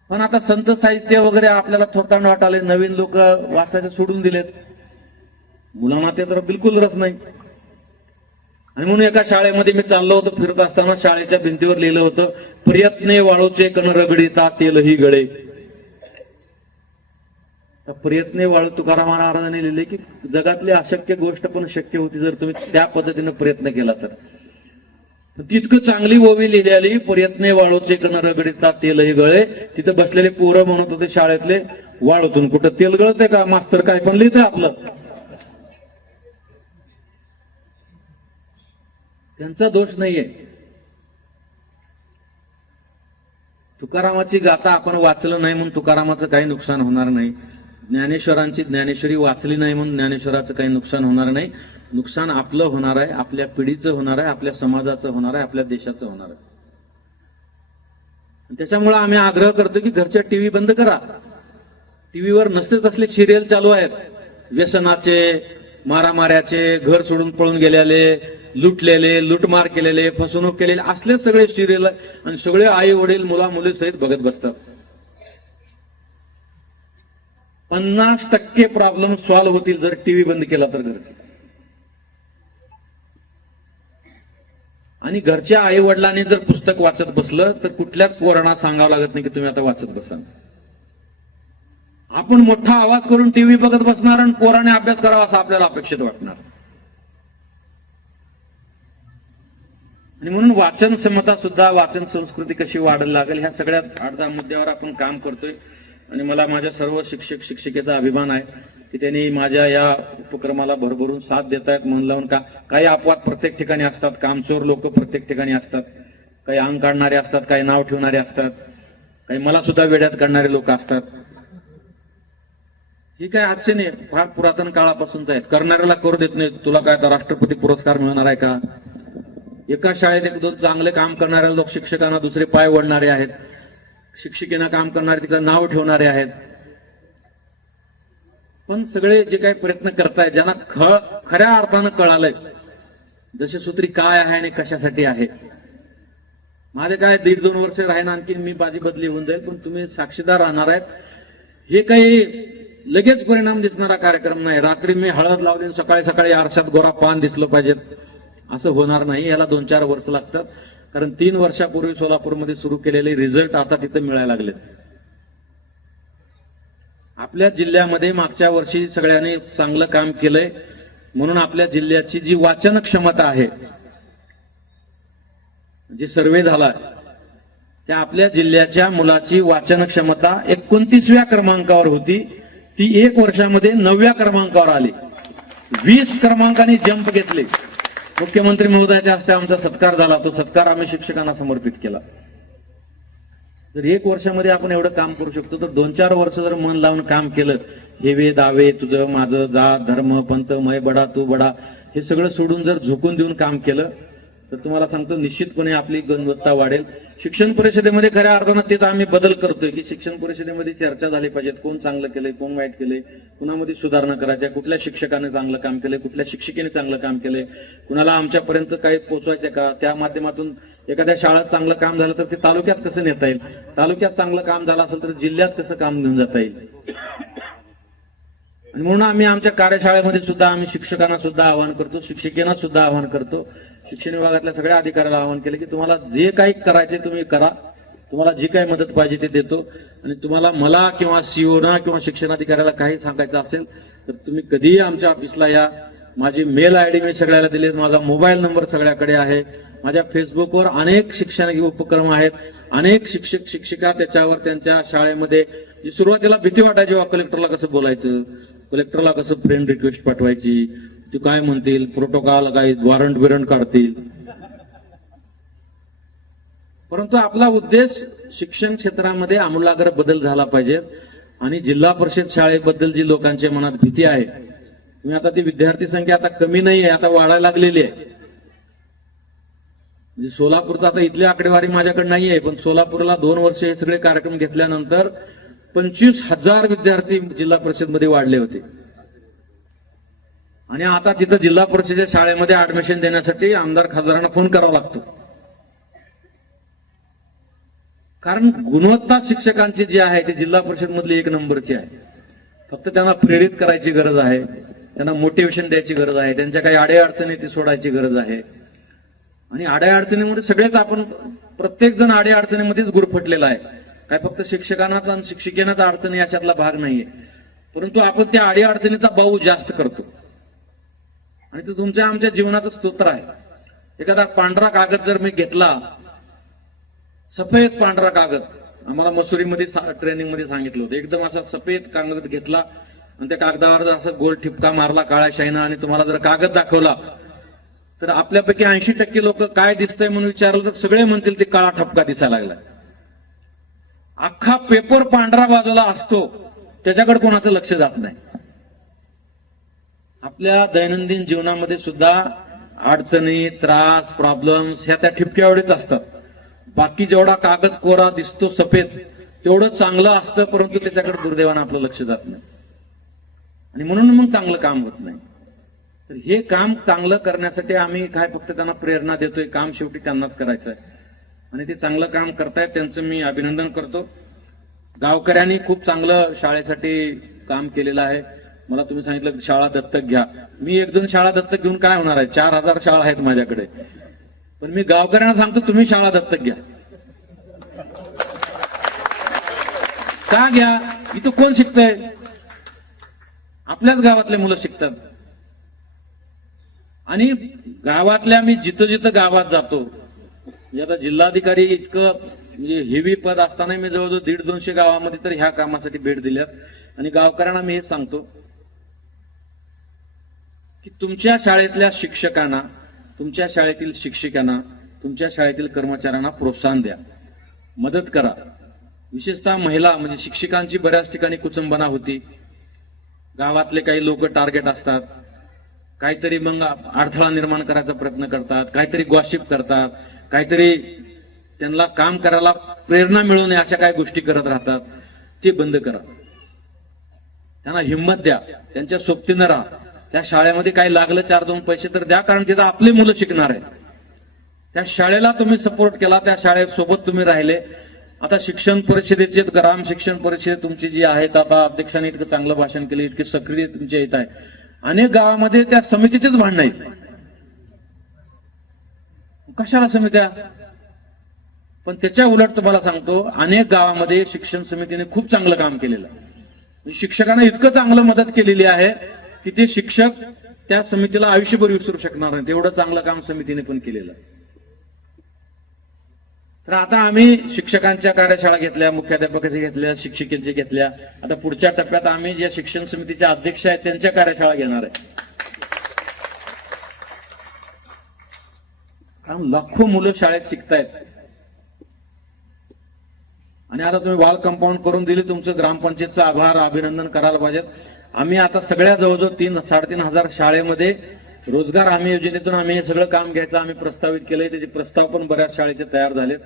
पण आता संत साहित्य वगैरे आपल्याला थोतांड वाटाले, नवीन लोक वाचायचे सोडून दिलेत. मुलांना ते तर बिलकुल रस नाही. आणि म्हणून एका शाळेमध्ये मी चाललो होतो, फिरत असताना शाळेच्या भिंतीवर लिहिलं होतं, प्रयत्ने वाळूचे कण रगडीता तेलही गळे. प्रयत्ने वाळू तुकाराम महाराजांनी लिहिले की जगातली अशक्य गोष्ट पण शक्य होती जर तुम्ही त्या पद्धतीने प्रयत्न केला तर. तितकं चांगली ओवी लिहिलेली, प्रयत्ने वाळूचे कण रगडीता तेलही गळे. तिथं बसलेले पोरं म्हणत होते शाळेतले, वाळूतून कुठं तेल गळतंय का, मास्तर काय पण लिहितंय आपलं. त्यांचा दोष नाहीये. तुकारामाची गाथा आपण वाचलं नाही म्हणून तुकारामाचं काही नुकसान होणार नाही. ज्ञानेश्वरांची ज्ञानेश्वरी वाचली नाही म्हणून ज्ञानेश्वराचं काही नुकसान होणार नाही. नुकसान आपलं होणार आहे, आपल्या पिढीचं होणार आहे, आपल्या समाजाचं होणार आहे, आपल्या देशाचं होणार आहे. त्याच्यामुळे आम्ही आग्रह करतो की घरच्या टीव्ही बंद करा. टीव्हीवर नसले तसले सिरियल चालू आहेत, व्यसनाचे, मारामाऱ्याचे, घर सोडून पळून गेलेले, लुटलेले, लुटमार केलेले, फसवणूक केलेले, असले सगळे सिरियल आणि सगळे आई वडील मुला मुली सहित बघत बसतात. 50% प्रॉब्लेम सॉल्व्ह होतील जर टीव्ही बंद केला तर घरचे. आणि घरच्या आई वडिलांनी जर पुस्तक वाचत बसलं तर कुठल्याच पोरांना सांगावं लागत नाही की तुम्ही आता वाचत बसा. आपण मोठा आवाज करून टीव्ही बघत बसणार आणि पोराने अभ्यास करावा असं आपल्याला अपेक्षित वाटणार. आणि म्हणून वाचन क्षमता सुद्धा, वाचन संस्कृती कशी वाढायला लागेल, ह्या सगळ्या 8-10 मुद्द्यावर आपण काम करतोय. आणि मला माझ्या सर्व शिक्षक शिक्षिकेचा अभिमान आहे की त्यांनी माझ्या या उपक्रमाला भरभरून साथ देत आहेत. मन लावून का काही अपवाद प्रत्येक ठिकाणी असतात, कामचोर लोक प्रत्येक ठिकाणी असतात, काही अंग काढणारे असतात, काही नाव ठेवणारे असतात, काही मला सुद्धा वेड्यात काढणारे लोक असतात. ही काय आजचे नाही, फार पुरातन काळापासूनच आहेत. करणाऱ्याला करू देत नाही. तुला काय आता राष्ट्रपती पुरस्कार मिळणार आहे का? एका शाळेत एक दोन चांगले काम करणारे लोक शिक्षकांना दुसरे पाय वळणारे आहेत, शिक्षिकेना काम करणारे तिकडे नाव ठेवणारे आहेत. पण सगळे जे काही प्रयत्न करतायत, ज्यांना खऱ्या अर्थानं कळालंय दशसूत्री काय आहे आणि कशासाठी आहे. माझे काय 1.5-2 वर्ष राहीन, आणखी मी बाजी बदली होऊन जाईल, पण तुम्ही साक्षीदार राहणार आहेत. हे काही लगेच परिणाम दिसणारा कार्यक्रम नाही. रात्री मी हळद लावली, सकाळी सकाळी आरशात गोरा पान दिसलं पाहिजे असं होणार नाही. याला 2-4 वर्ष लागतात. कारण 3 वर्षापूर्वी सोलापूरमध्ये सुरू केलेले रिझल्ट आता तिथे मिळायला लागले. आपल्या जिल्ह्यामध्ये मागच्या वर्षी सगळ्यांनी चांगलं काम केलंय, म्हणून आपल्या जिल्ह्याची जी वाचन क्षमता आहे, जे सर्वे झाला त्या आपल्या जिल्ह्याच्या मुलाची वाचन क्षमता 29व्या क्रमांकावर होती, ती 1 वर्षामध्ये 9व्या क्रमांकावर आली. 20 क्रमांकाने जंप घेतले. मुख्यमंत्री महोदयाच्या हस्ते आमचा सत्कार झाला. तो सत्कार आम्ही शिक्षकांना समर्पित केला. जर 1 वर्षामध्ये आपण एवढं काम करू शकतो, तर 2-4 वर्ष जर मन लावून काम केलं, हेवे दावे तुझं माझं, जात धर्म पंथ मै बडा तू बडा, हे सगळं सोडून जर झोकून देऊन काम केलं, तर तुम्हाला सांगतो निश्चितपणे आपली गुणवत्ता वाढेल. शिक्षण परिषदेमध्ये खऱ्या अर्थानं तेच आम्ही बदल करतोय की शिक्षण परिषदेमध्ये चर्चा झाली पाहिजे. कोण चांगलं केलंय, कोण वाईट केलंय, कुणामध्ये सुधारणा करायच्या, कुठल्या शिक्षकाने चांगलं काम केलंय, कुठल्या शिक्षिकेने चांगलं काम केलंय, कुणाला आमच्यापर्यंत काही पोहोचवायचं का, त्या माध्यमातून एखाद्या शाळेत चांगलं काम झालं तर ते तालुक्यात कसं नेता येईल, तालुक्यात चांगलं काम झालं असेल तर जिल्ह्यात कसं काम घेऊन जाता येईल. आणि म्हणून आम्ही आमच्या कार्यशाळेमध्ये सुद्धा आम्ही शिक्षकांना सुद्धा आवाहन करतो, शिक्षिकेना सुद्धा आवाहन करतो, शिक्षण विभागातल्या सगळ्या अधिकाऱ्याला आवाहन केलं की तुम्हाला जे काही करायचे तुम्ही करा, तुम्हाला जी काही मदत पाहिजे ते देतो. आणि तुम्हाला मला किंवा सीओना किंवा शिक्षणाधिकाऱ्याला काही सांगायचं असेल तर तुम्ही कधीही आमच्या ऑफिसला या. माझी मेल आयडी मी सगळ्याला दिली, माझा मोबाईल नंबर सगळ्याकडे आहे. माझ्या फेसबुकवर अनेक शिक्षण उपक्रम आहेत, अनेक शिक्षक शिक्षिका त्याच्यावर त्यांच्या शाळेमध्ये जी सुरुवातीला भीती वाटायची, कलेक्टरला कसं बोलायचं, कलेक्टरला कसं फ्रेंड रिक्वेस्ट पाठवायची, ते काय म्हणतील, प्रोटोकॉल काय वॉरंट बिरंट काढतील. परंतु आपला उद्देश शिक्षण क्षेत्रामध्ये आमूलाग्र बदल झाला पाहिजे. आणि जिल्हा परिषद शाळेबद्दल जी लोकांच्या मनात भीती आहे, तुम्ही आता ती विद्यार्थी संख्या आता कमी नाही आहे, आता वाढायला लागलेली आहे. म्हणजे सोलापूरचा आता इथली आकडेवारी माझ्याकडे नाही आहे, पण सोलापूरला 2 वर्ष हे सगळे कार्यक्रम घेतल्यानंतर 25,000 विद्यार्थी जिल्हा परिषदमध्ये वाढले होते. आणि आता तिथं जिल्हा परिषदेच्या शाळेमध्ये ऍडमिशन देण्यासाठी आमदार खासदारांना फोन करावा लागतो. कारण गुणवत्ता शिक्षकांची जी आहे ती जिल्हा परिषद मधली 1 नंबरची आहे. फक्त त्यांना प्रेरित करायची गरज आहे, त्यांना मोटिवेशन द्यायची गरज आहे, त्यांच्या काही अडीअडचणी ती सोडायची गरज आहे. आणि अडीअडचणीमध्ये सगळेच आपण प्रत्येक जण अडीअडचणीमध्येच गुरफटलेला आहे. काय फक्त शिक्षकांनाच आणि शिक्षिकेनाच अडचणी याच्यातला भाग नाहीये, परंतु आपण त्या अडीअडचणीचा बाऊ जास्त करतो. आणि तो तुमच्या आमच्या जीवनाचं स्तोत्र आहे. एखादा पांढरा कागद जर मी घेतला, सफेद पांढरा कागद, आम्हाला मसुरीमध्ये ट्रेनिंग मध्ये सांगितलं होतं, एकदम असा सफेद कागद घेतला आणि त्या कागदावर जर असं गोल ठिपका मारला काळ्या शाईनं आणि तुम्हाला जर कागद दाखवला, तर आपल्यापैकी 80% लोक काय दिसतंय म्हणून विचारलं तर सगळे म्हणतील ते काळा ठपका दिसायला लागला. अख्खा पेपर पांढरा बाजूला असतो, त्याच्याकडे कोणाचं लक्ष जात नाही. आपल्या दैनंदिन जीवनामध्ये सुद्धा अडचणी, त्रास, प्रॉब्लेम्स ह्या त्या ठिपक्या एवढेच असतात. बाकी जेवढा कागद कोरा दिसतो सफेद तेवढं चांगलं असतं, परंतु त्याच्याकडे दुर्दैवानं आपलं लक्ष जात नाही. आणि म्हणून मग चांगलं काम होत नाही. तर हे काम चांगलं करण्यासाठी आम्ही काय फक्त त्यांना प्रेरणा देतोय, काम शेवटी त्यांनाच करायचं आहे. आणि ते चांगलं काम करतायत, त्यांचं मी अभिनंदन करतो. गावकऱ्यांनी खूप चांगलं शाळेसाठी काम केलेलं आहे. मला तुम्ही सांगितलं शाळा दत्तक घ्या, मी 1-2 शाळा दत्तक घेऊन काय होणार आहे, 4000 शाळा आहेत माझ्याकडे. पण मी गावकऱ्यांना सांगतो तुम्ही शाळा दत्तक घ्या. का घ्या? इथं कोण शिकतंय? आपल्याच गावातले मुलं शिकतात. आणि गावातल्या मी जिथं जिथं गावात जातो, आता जिल्हाधिकारी इतकं म्हणजे हेवी पद असताना मी जवळजवळ 150-200 गावामध्ये तर ह्या कामासाठी भेट दिल्यात. आणि गावकऱ्यांना मी हेच सांगतो की तुमच्या शाळेतल्या शिक्षकांना, तुमच्या शाळेतील शिक्षिकांना, तुमच्या शाळेतील कर्मचाऱ्यांना प्रोत्साहन द्या, मदत करा. विशेषतः महिला म्हणजे शिक्षकांची बऱ्याच ठिकाणी कुचंबना होती. गावातले काही लोक टार्गेट असतात, काहीतरी मग अडथळा निर्माण करायचा प्रयत्न करतात, काहीतरी गॉसिप करतात, काहीतरी त्यांना काम करायला प्रेरणा मिळू नये अशा काही गोष्टी करत राहतात. ते बंद करा. त्यांना हिंमत द्या, त्यांच्या सोबतीनं राहा. त्या शाळेमध्ये काही लागलं 4-2 पैसे तर द्या, कारण तिथं आपली मुलं शिकणार आहे. त्या शाळेला तुम्ही सपोर्ट केला, त्या शाळेसोबत तुम्ही राहिले. आता शिक्षण परिषदेचे ग्राम शिक्षण परिषद तुमची जी आहेत, आता अध्यक्षांनी इतकं चांगलं भाषण केलं, इतकी सक्रिय तुमच्या येत आहे. अनेक गावामध्ये त्या समितीचेच भांडणं आहेत. कशाला समित्या? पण त्याच्या उलट तुम्हाला सांगतो, अनेक गावामध्ये शिक्षण समितीने खूप चांगलं काम केलेलं आहे. शिक्षकांना इतकं चांगलं मदत केलेली आहे की ते शिक्षक त्या समितीला आयुष्यभर विसरू शकणार नाही. तेवढं चांगलं काम समितीने पण केलेलं आहे. तर आता आम्ही शिक्षकांच्या कार्यशाळा घेतल्या, मुख्याध्यापकाच्या घेतल्या, शिक्षिकेच्या घेतल्या. आता पुढच्या टप्प्यात आम्ही ज्या शिक्षण समितीच्या अध्यक्ष आहेत त्यांच्या कार्यशाळा घेणार आहे. कारण लाखो मुलं शाळेत शिकतायत. आणि आता तुम्ही वॉल कंपाऊंड करून दिली, तुमचं ग्रामपंचायतचं आभार अभिनंदन करायला पाहिजेत. आम्ही आता सगळ्या जवळजवळ 3-3.5 शाळेमध्ये रोजगार हमी योजनेतून आम्ही हे सगळं काम घ्यायचं आम्ही प्रस्तावित केलंय. त्याचे प्रस्ताव पण बऱ्याच शाळेचे तयार झालेत.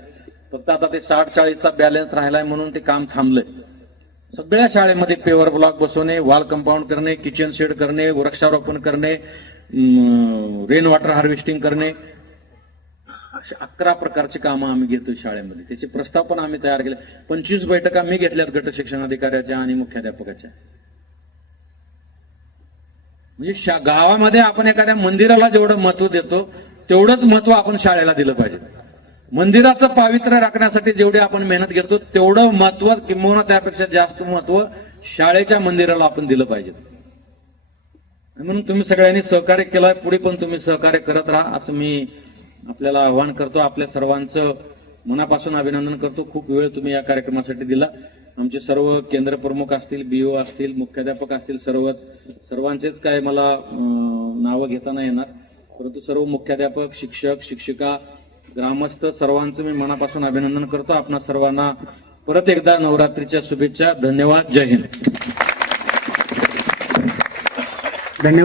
फक्त आता ते 60-40चा बॅलन्स राहिलाय म्हणून ते काम थांबलंय. सगळ्या शाळेमध्ये पेवर ब्लॉक बसवणे, वॉल कंपाऊंड करणे, किचन शेड करणे, वृक्षारोपण करणे, रेन वॉटर हार्वेस्टिंग करणे, अशा 11 प्रकारची कामं आम्ही घेतोय शाळेमध्ये. त्याचे प्रस्ताव पण आम्ही तयार केले. 25 बैठका मी घेतल्यात गट शिक्षण अधिकाऱ्याच्या आणि मुख्याध्यापकाच्या. म्हणजे गावामध्ये आपण एखाद्या मंदिराला जेवढं महत्व देतो तेवढंच महत्व आपण शाळेला दिलं पाहिजे. मंदिराचं पावित्र्य राखण्यासाठी जेवढी आपण मेहनत घेतो तेवढं महत्व किंवा त्यापेक्षा जास्त महत्व शाळेच्या मंदिराला आपण दिलं पाहिजे. म्हणून तुम्ही सगळ्यांनी सहकार्य केलं, पुढे पण तुम्ही सहकार्य करत राहा असं मी आपल्याला आवाहन करतो. आपल्या सर्वांचं मनापासून अभिनंदन करतो. खूप वेळ तुम्ही या कार्यक्रमासाठी दिला. आमचे सर्व केंद्र प्रमुख असतील, बीओ असतील, मुख्याध्यापक असतील, सर्वांचेच काय मला नावं घेता नाही येणार, परंतु सर्व मुख्याध्यापक, शिक्षक, शिक्षिका, ग्रामस्थ सर्वांचं मी मनापासून अभिनंदन करतो. आपणा सर्वांना परत एकदा नवरात्रीच्या शुभेच्छा. धन्यवाद. जय हिंद. धन्यवाद.